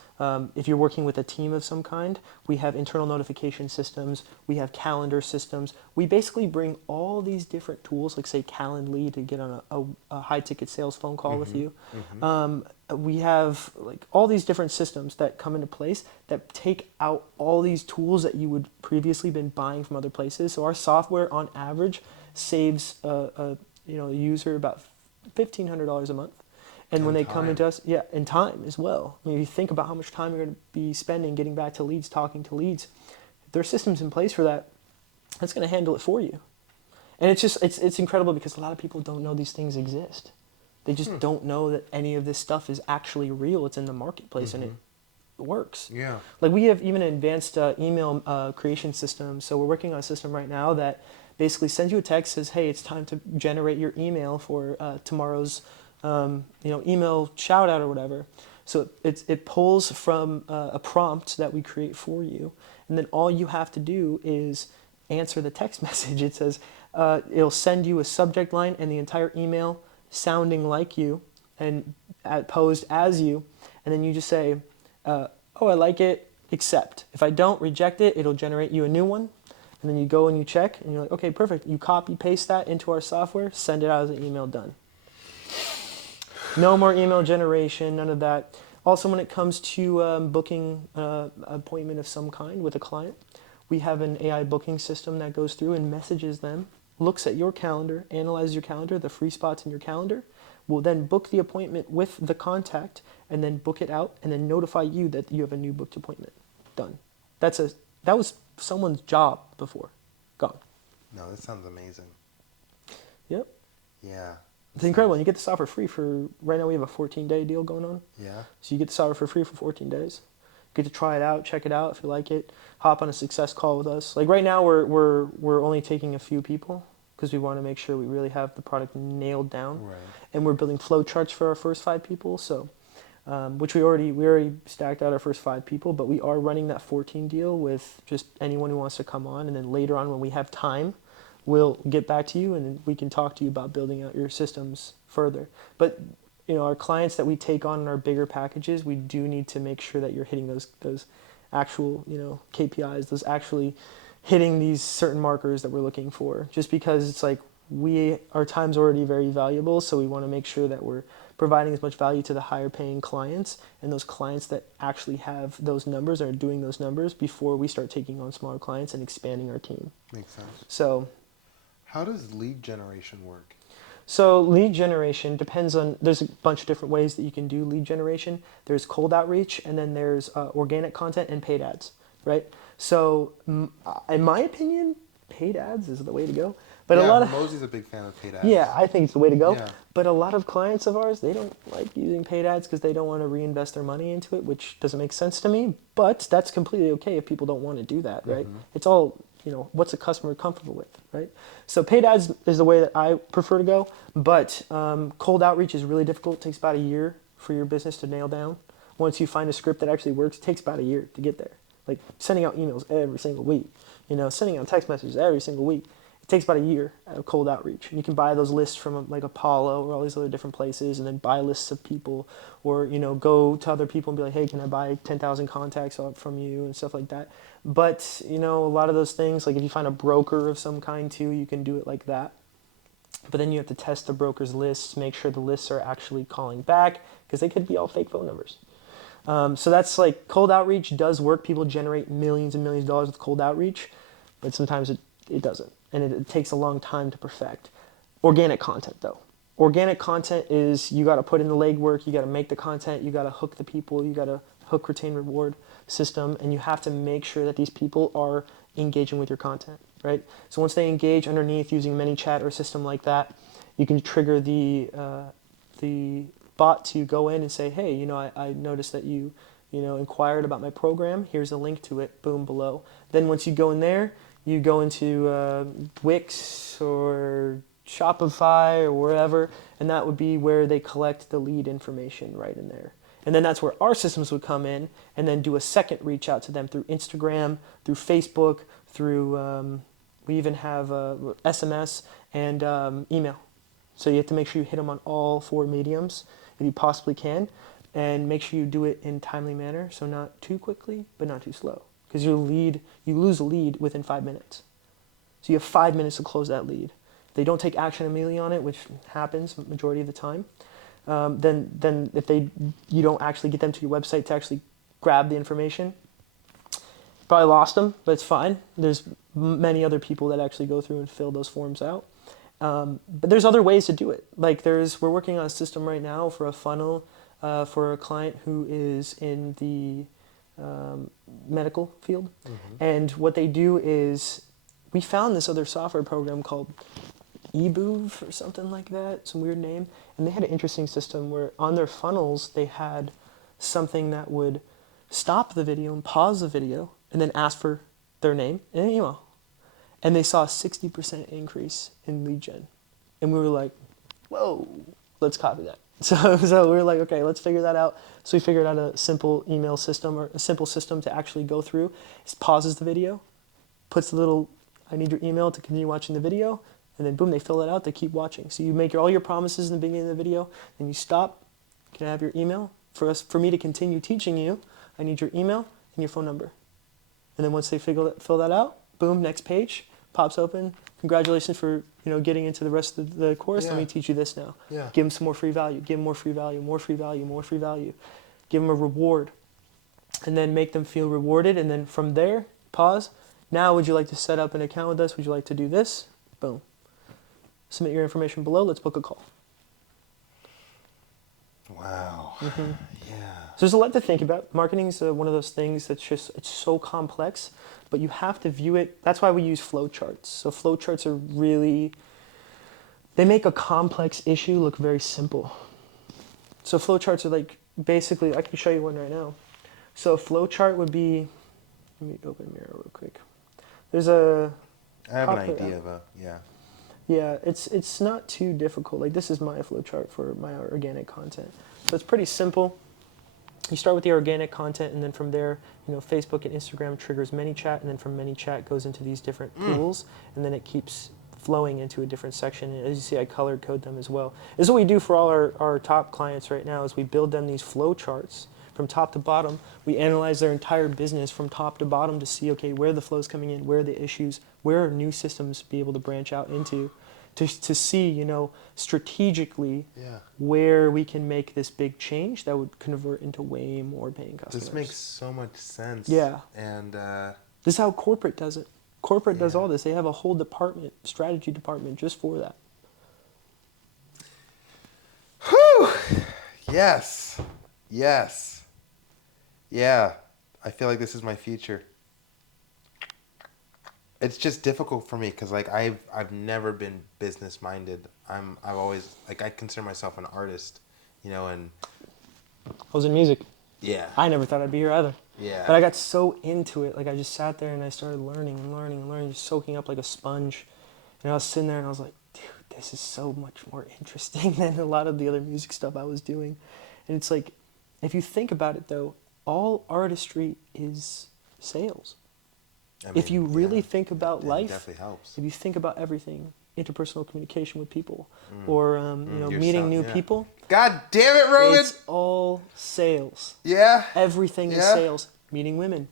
if you're working with a team of some kind, we have internal notification systems. We have calendar systems. We basically bring all these different tools, like say Calendly to get on a high-ticket sales phone call with you. We have like all these different systems that come into place that take out all these tools that you would previously been buying from other places. So our software, on average, saves a user about $1,500 a month. And when they come into us, and time as well. I mean, if you think about how much time you're going to be spending getting back to leads, talking to leads, there are systems in place for that. That's going to handle it for you. And it's incredible because a lot of people don't know these things exist. They just don't know that any of this stuff is actually real. It's in the marketplace and it works. Yeah. Like we have even an advanced email creation system. So we're working on a system right now that basically sends you a text, says, hey, it's time to generate your email for tomorrow's email shout out or whatever. So it pulls from a prompt that we create for you, and then all you have to do is answer the text message. It says it'll send you a subject line and the entire email sounding like you and posed as you, and then you just say, oh, I like it, accept. If I don't, reject it. It'll generate you a new one, and then you go and you check, and you're like, okay, perfect. You copy paste that into our software, send it out as an email, done. No more email generation, none of that. Also, when it comes to booking an appointment of some kind with a client, we have an AI booking system that goes through and messages them, looks at your calendar, analyzes your calendar, the free spots in your calendar, will then book the appointment with the contact, and then book it out, and then notify you that you have a new booked appointment. Done. That was someone's job before. Gone. No, that sounds amazing. Yep. Yeah. It's incredible. And you get the software free for, right now we have a 14-day deal going on. Yeah. So you get the software for free for 14 days. Get to try it out, check it out if you like it. Hop on a success call with us. Like right now we're only taking a few people because we want to make sure we really have the product nailed down. Right. And we're building flow charts for our first 5 people. So, which we already stacked out our first 5 people, but we are running that 14 deal with just anyone who wants to come on. And then later on, when we have time, we'll get back to you and we can talk to you about building out your systems further. But our clients that we take on in our bigger packages, we do need to make sure that you're hitting those actual KPIs, those actually hitting these certain markers that we're looking for. Just because it's like our time's already very valuable, so we want to make sure that we're providing as much value to the higher paying clients and those clients that actually have those numbers and are doing those numbers before we start taking on smaller clients and expanding our team. Makes sense. So, how does lead generation work? So lead generation depends on, there's a bunch of different ways that you can do lead generation. There's cold outreach, and then there's organic content and paid ads, right? So in my opinion, paid ads is the way to go. But a lot of Mosey's a big fan of paid ads. Yeah, I think it's the way to go. Yeah. But a lot of clients of ours, they don't like using paid ads because they don't want to reinvest their money into it, which doesn't make sense to me. But that's completely okay if people don't want to do that, right? It's all, what's a customer comfortable with, right? So paid ads is the way that I prefer to go. But cold outreach is really difficult. It takes about a year for your business to nail down. Once you find a script that actually works, it takes about a year to get there. Like sending out emails every single week, sending out text messages every single week. It takes about a year of cold outreach. And you can buy those lists from like Apollo or all these other different places and then buy lists of people or, go to other people and be like, hey, can I buy 10,000 contacts from you and stuff like that. But, a lot of those things, like if you find a broker of some kind too, you can do it like that. But then you have to test the broker's lists, make sure the lists are actually calling back because they could be all fake phone numbers. So that's like cold outreach does work. People generate millions and millions of dollars with cold outreach, but sometimes it doesn't. And it takes a long time to perfect. Organic content, though. Organic content is you got to put in the legwork, you got to make the content, you got to hook the people, you got to hook, retain, reward system, and you have to make sure that these people are engaging with your content, right? So once they engage underneath using ManyChat or a system like that, you can trigger the bot to go in and say, hey, I noticed that you inquired about my program. Here's a link to it, boom, below. Then once you go in there, you go into Wix or Shopify or wherever, and that would be where they collect the lead information right in there. And then that's where our systems would come in and then do a second reach out to them through Instagram, through Facebook, through, we even have SMS and email. So you have to make sure you hit them on all 4 mediums if you possibly can, and make sure you do it in a timely manner, so not too quickly, but not too slow. Because you lose a lead within 5 minutes. So you have 5 minutes to close that lead. If they don't take action immediately on it, which happens majority of the time, then if you don't actually get them to your website to actually grab the information, probably lost them, but it's fine. There's many other people that actually go through and fill those forms out. But there's other ways to do it. Like we're working on a system right now for a funnel for a client who is in the medical field. And what they do is we found this other software program called eBoov or something like that, some weird name, and they had an interesting system where on their funnels they had something that would stop the video and pause the video and then ask for their name and an email, and they saw a 60% increase in lead gen, and we were like, whoa, let's copy that. So we were like, okay, let's figure that out. So we figured out a simple email system or a simple system to actually go through. It pauses the video, puts the little, I need your email to continue watching the video, and then boom, they fill it out, they keep watching. So you make all your promises in the beginning of the video, then you stop, can I have your email? For me to continue teaching you, I need your email and your phone number. And then once they fill that out, boom, next page, pops open. Congratulations for getting into the rest of the course. Let me teach you this now. Yeah. Give them some more free value. Give them more free value, more free value, more free value. Give them a reward. And then make them feel rewarded. And then from there, pause. Now, would you like to set up an account with us? Would you like to do this? Boom. Submit your information below. Let's book a call. Wow. Yeah. So there's a lot to think about. Marketing is one of those things that's it's so complex, but you have to view it. That's why we use flowcharts. So flowcharts are they make a complex issue look very simple. So flowcharts are like, basically, I can show you one right now. So a flowchart would be, let me open Miro real quick. There's I have an idea of Yeah, it's not too difficult. Like this is my flow chart for my organic content. So it's pretty simple. You start with the organic content, and then from there, Facebook and Instagram triggers ManyChat, and then from ManyChat goes into these different pools, and then it keeps flowing into a different section. And as you see, I color code them as well. This is what we do for all our top clients right now is we build them these flow charts from top to bottom. We analyze their entire business from top to bottom to see, okay, where the flow's coming in, where are the issues, where are new systems to be able to branch out into, to see, strategically Yeah. where we can make this big change that would convert into way more paying customers. This makes so much sense. Yeah. And This is how corporate does it. Corporate does Yeah. all this. They have a whole department, strategy department, just for that. whew, yes. Yes. Yeah. I feel like this is my future. It's just difficult for me because like I've never been business minded. I've always like I consider myself an artist, and I was in music. yeah. I never thought I'd be here either. Yeah. But I got so into it. Like I just sat there and I started learning and learning and learning, just soaking up like a sponge. And I was sitting there and I was like, dude, this is so much more interesting than a lot of the other music stuff I was doing. And it's like, if you think about it though, all artistry is sales. If you really think about it life, definitely helps. if you think about everything, interpersonal communication with people, or meeting new yeah. people, God damn it, Roman! it's all sales. Yeah. Everything is Yeah. sales. Meeting women,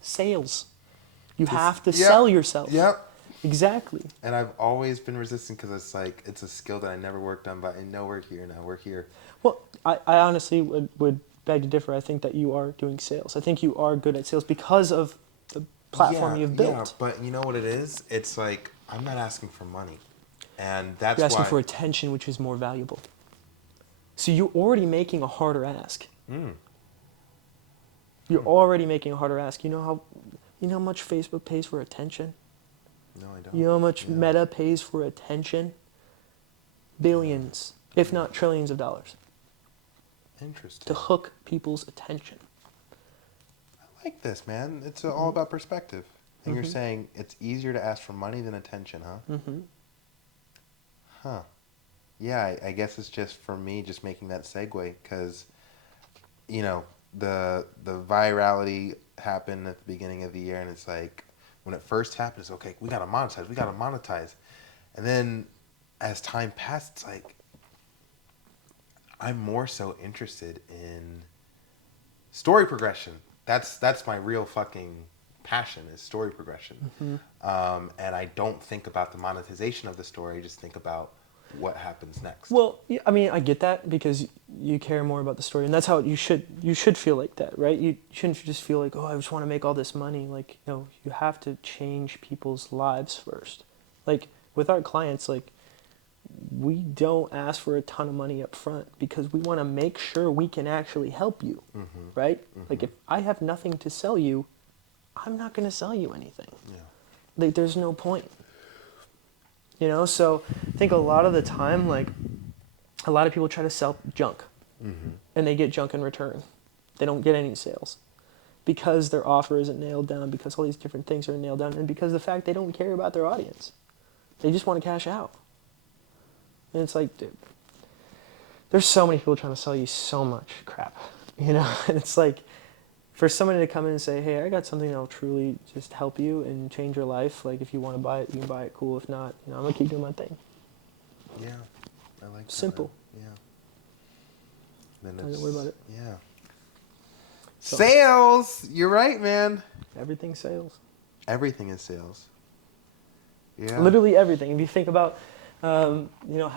sales. You have to yeah. sell yourself. Yep. Exactly. And I've always been resistant because it's like it's a skill that I never worked on, but I know we're here now. We're here. Well, I honestly would beg to differ. I think that you are doing sales. I think you are good at sales because of the platform you've built. Yeah, but you know what it is? It's like I'm not asking for money, and that's You're asking why. for attention, which is more valuable. So you're already making a harder ask. You're already making a harder ask. You know how much Facebook pays for attention? No, I don't. You know how much Yeah. Meta pays for attention? Billions, if not trillions of dollars Interesting. to hook people's attention. I like this, man. It's all about perspective. And you're saying it's easier to ask for money than attention, huh? Mm-hmm. Huh. Yeah, I guess it's just for me just making that segue because, the virality happened at the beginning of the year, and it's like when it first happened, it's okay. We gotta monetize, and then as time passed, it's like I'm more so interested in story progression. That's my real fucking passion is story progression, and I don't think about the monetization of the story. I just think about what happens next. Well, yeah, I mean, I get that because you care more about the story, and that's how you should feel like that, right? You shouldn't just feel like, oh, I just want to make all this money. Like, you have to change people's lives first. Like with our clients, like we don't ask for a ton of money up front because we want to make sure we can actually help you, right? Like if I have nothing to sell you, I'm not going to sell you anything. Yeah. Like there's no point. So I think a lot of the time, like a lot of people try to sell junk and they get junk in return. They don't get any sales because their offer isn't nailed down, because all these different things are nailed down, and because the fact they don't care about their audience. They just want to cash out. And it's like, dude, there's so many people trying to sell you so much crap, and it's like, for somebody to come in and say, hey, I got something that'll truly just help you and change your life. Like, if you want to buy it, you can buy it. Cool. If not, I'm going to keep doing my thing. Yeah. I like that. Simple. Yeah. Then Don't worry about it. Yeah. So- Sales! You're right, man. Everything's sales. Everything is sales. Yeah. Literally everything. If you think about, how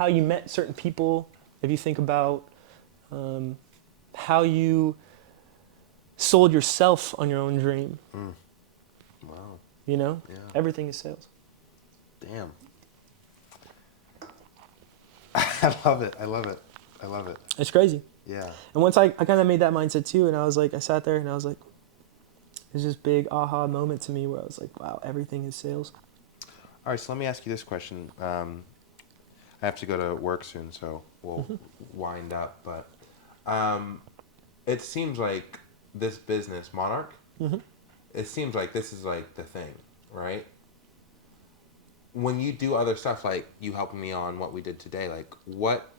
you met certain people, if you think about how you sold yourself on your own dream, Wow. Yeah. everything is sales. Damn. I love it. It's crazy. Yeah. And once I kind of made that mindset too, and I was like, I sat there and I was like, there's this big aha moment to me where I was like, wow, everything is sales. All right, so let me ask you this question. I have to go to work soon, so we'll wind up. But it seems like this business, Monarch, it seems like this is like the thing, right? when you do other stuff, like you helping me on what we did today, like what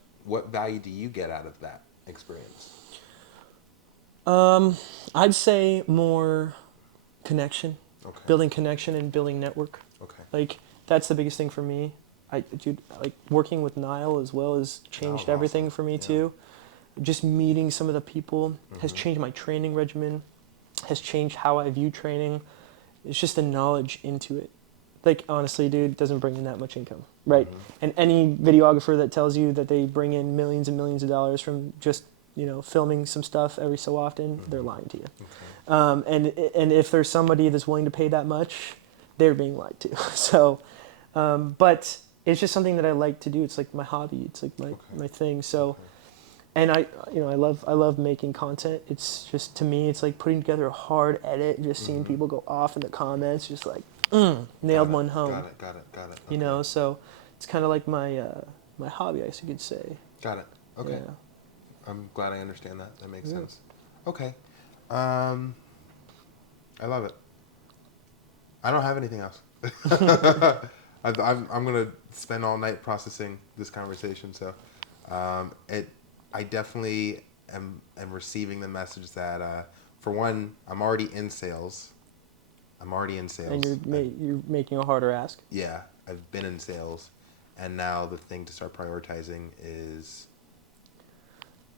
value do you get out of that experience? I'd say more connection, Okay. building connection and building network. Okay. Like that's the biggest thing for me. Dude, like working with Niall as well has changed Niall's everything awesome. for me Yeah. too. Just meeting some of the people has Mhm. changed my training regimen, has changed how I view training. It's just the knowledge into it. Like honestly, dude, it doesn't bring in that much income, right? Mhm. And any videographer that tells you that they bring in millions and millions of dollars from just filming some stuff every so often, they're lying to you. Okay. And if there's somebody that's willing to pay that much, they're being lied to. So, but it's just something that I like to do. It's like my hobby. It's like my thing. So, Okay. and I love making content. It's just, to me, it's like putting together a hard edit and just seeing Mhm. people go off in the comments, just like nailed one home. Got it. You know, so it's kind of like my hobby, I guess you could say. Got it. Okay. Yeah. I'm glad I understand that. That makes Yeah. sense. Okay. I love it. I don't have anything else. I'm gonna spend all night processing this conversation. So, I definitely am receiving the message that, for one, I'm already in sales. And you're making a harder ask. Yeah, I've been in sales, and now the thing to start prioritizing is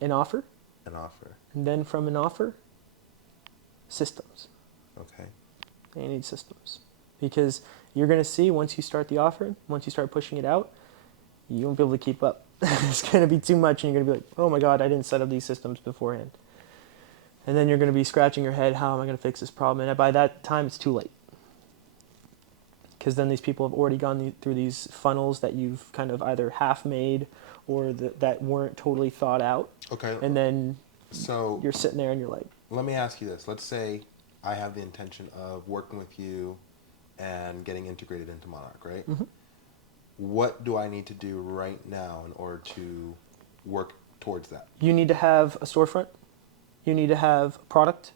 An offer, an offer. and then from an offer, systems. Okay. You need systems. Because you're going to see once you start the offer, once you start pushing it out, you won't be able to keep up. It's going to be too much, and you're going to be like, oh my God, I didn't set up these systems beforehand. And then you're going to be scratching your head, how am I going to fix this problem? And by that time, it's too late. Because then these people have already gone through these funnels that you've kind of either half made or that weren't totally thought out. Okay. And then So you're sitting there and you're like, let me ask you this. Let's say I have the intention of working with you and getting integrated into Monarch, right? Mhm. What do I need to do right now in order to work towards that? you need to have a storefront, you need to have a product,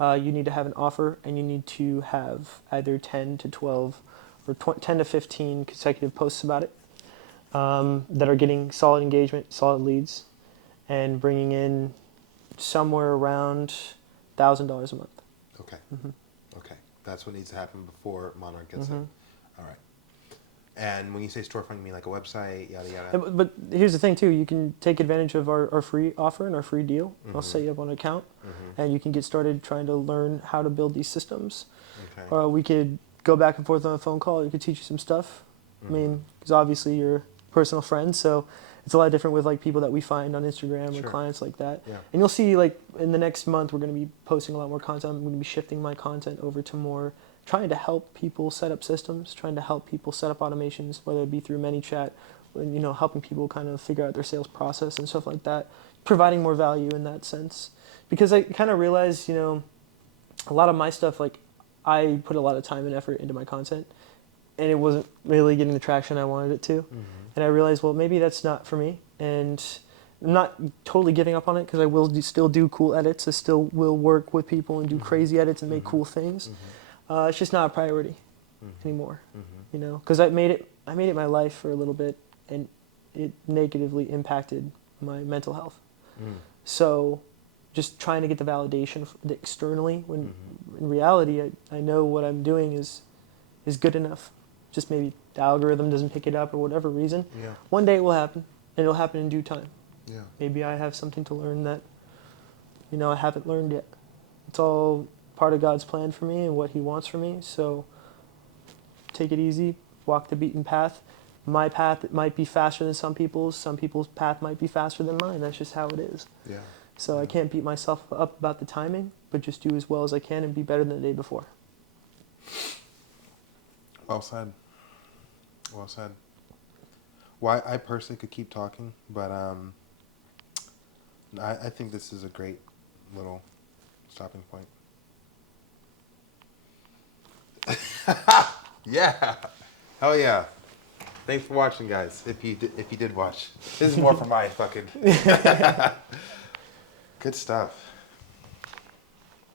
you need to have an offer, and you need to have either 10 to 12 or 10 to 15 consecutive posts about it that are getting solid engagement, solid leads, and bringing in somewhere around $1,000 a month. Okay. Mhm. Okay. That's what needs to happen before Monarch gets Mhm. in. All right. And when you say storefront, you mean like a website, yada yada? But here's the thing too, you can take advantage of our free offer and our free deal. I'll Mhm. set you up on an account, Mm-hmm. and you can get started trying to learn how to build these systems. Okay. Or we could go back and forth on a phone call. You could teach you some stuff. I mean, because obviously you're a personal friend, so it's a lot different with like people that we find on Instagram or Sure. clients like that. Yeah. And you'll see like in the next month we're going to be posting a lot more content. I'm going to be shifting my content over to more trying to help people set up systems, trying to help people set up automations, whether it be through ManyChat, and helping people kind of figure out their sales process and stuff like that, providing more value in that sense. Because I kind of realized, a lot of my stuff, like I put a lot of time and effort into my content, and it wasn't really getting the traction I wanted it to. Mm-hmm. And I realized, well, maybe that's not for me. And I'm not totally giving up on it because I will still do cool edits. I still will work with people and do crazy edits and make cool things. It's just not a priority anymore, because I made it my life for a little bit, and it negatively impacted my mental health. Mm. So just trying to get the validation externally, when in reality I know what I'm doing is good enough. Just maybe the algorithm doesn't pick it up or whatever reason. Yeah. One day it will happen, and it'll happen in due time. Yeah. Maybe I have something to learn that I haven't learned yet. It's all part of God's plan for me and what He wants for me. So take it easy, walk the beaten path. My path might be faster than some people's. Some people's path might be faster than mine. That's just how it is. Yeah. So I can't beat myself up about the timing, but just do as well as I can and be better than the day before. Well said. Well said. Well, I personally could keep talking, but I think this is a great little stopping point. Yeah. Hell yeah. Thanks for watching, guys. If you did watch, this is more for my fucking. Good stuff.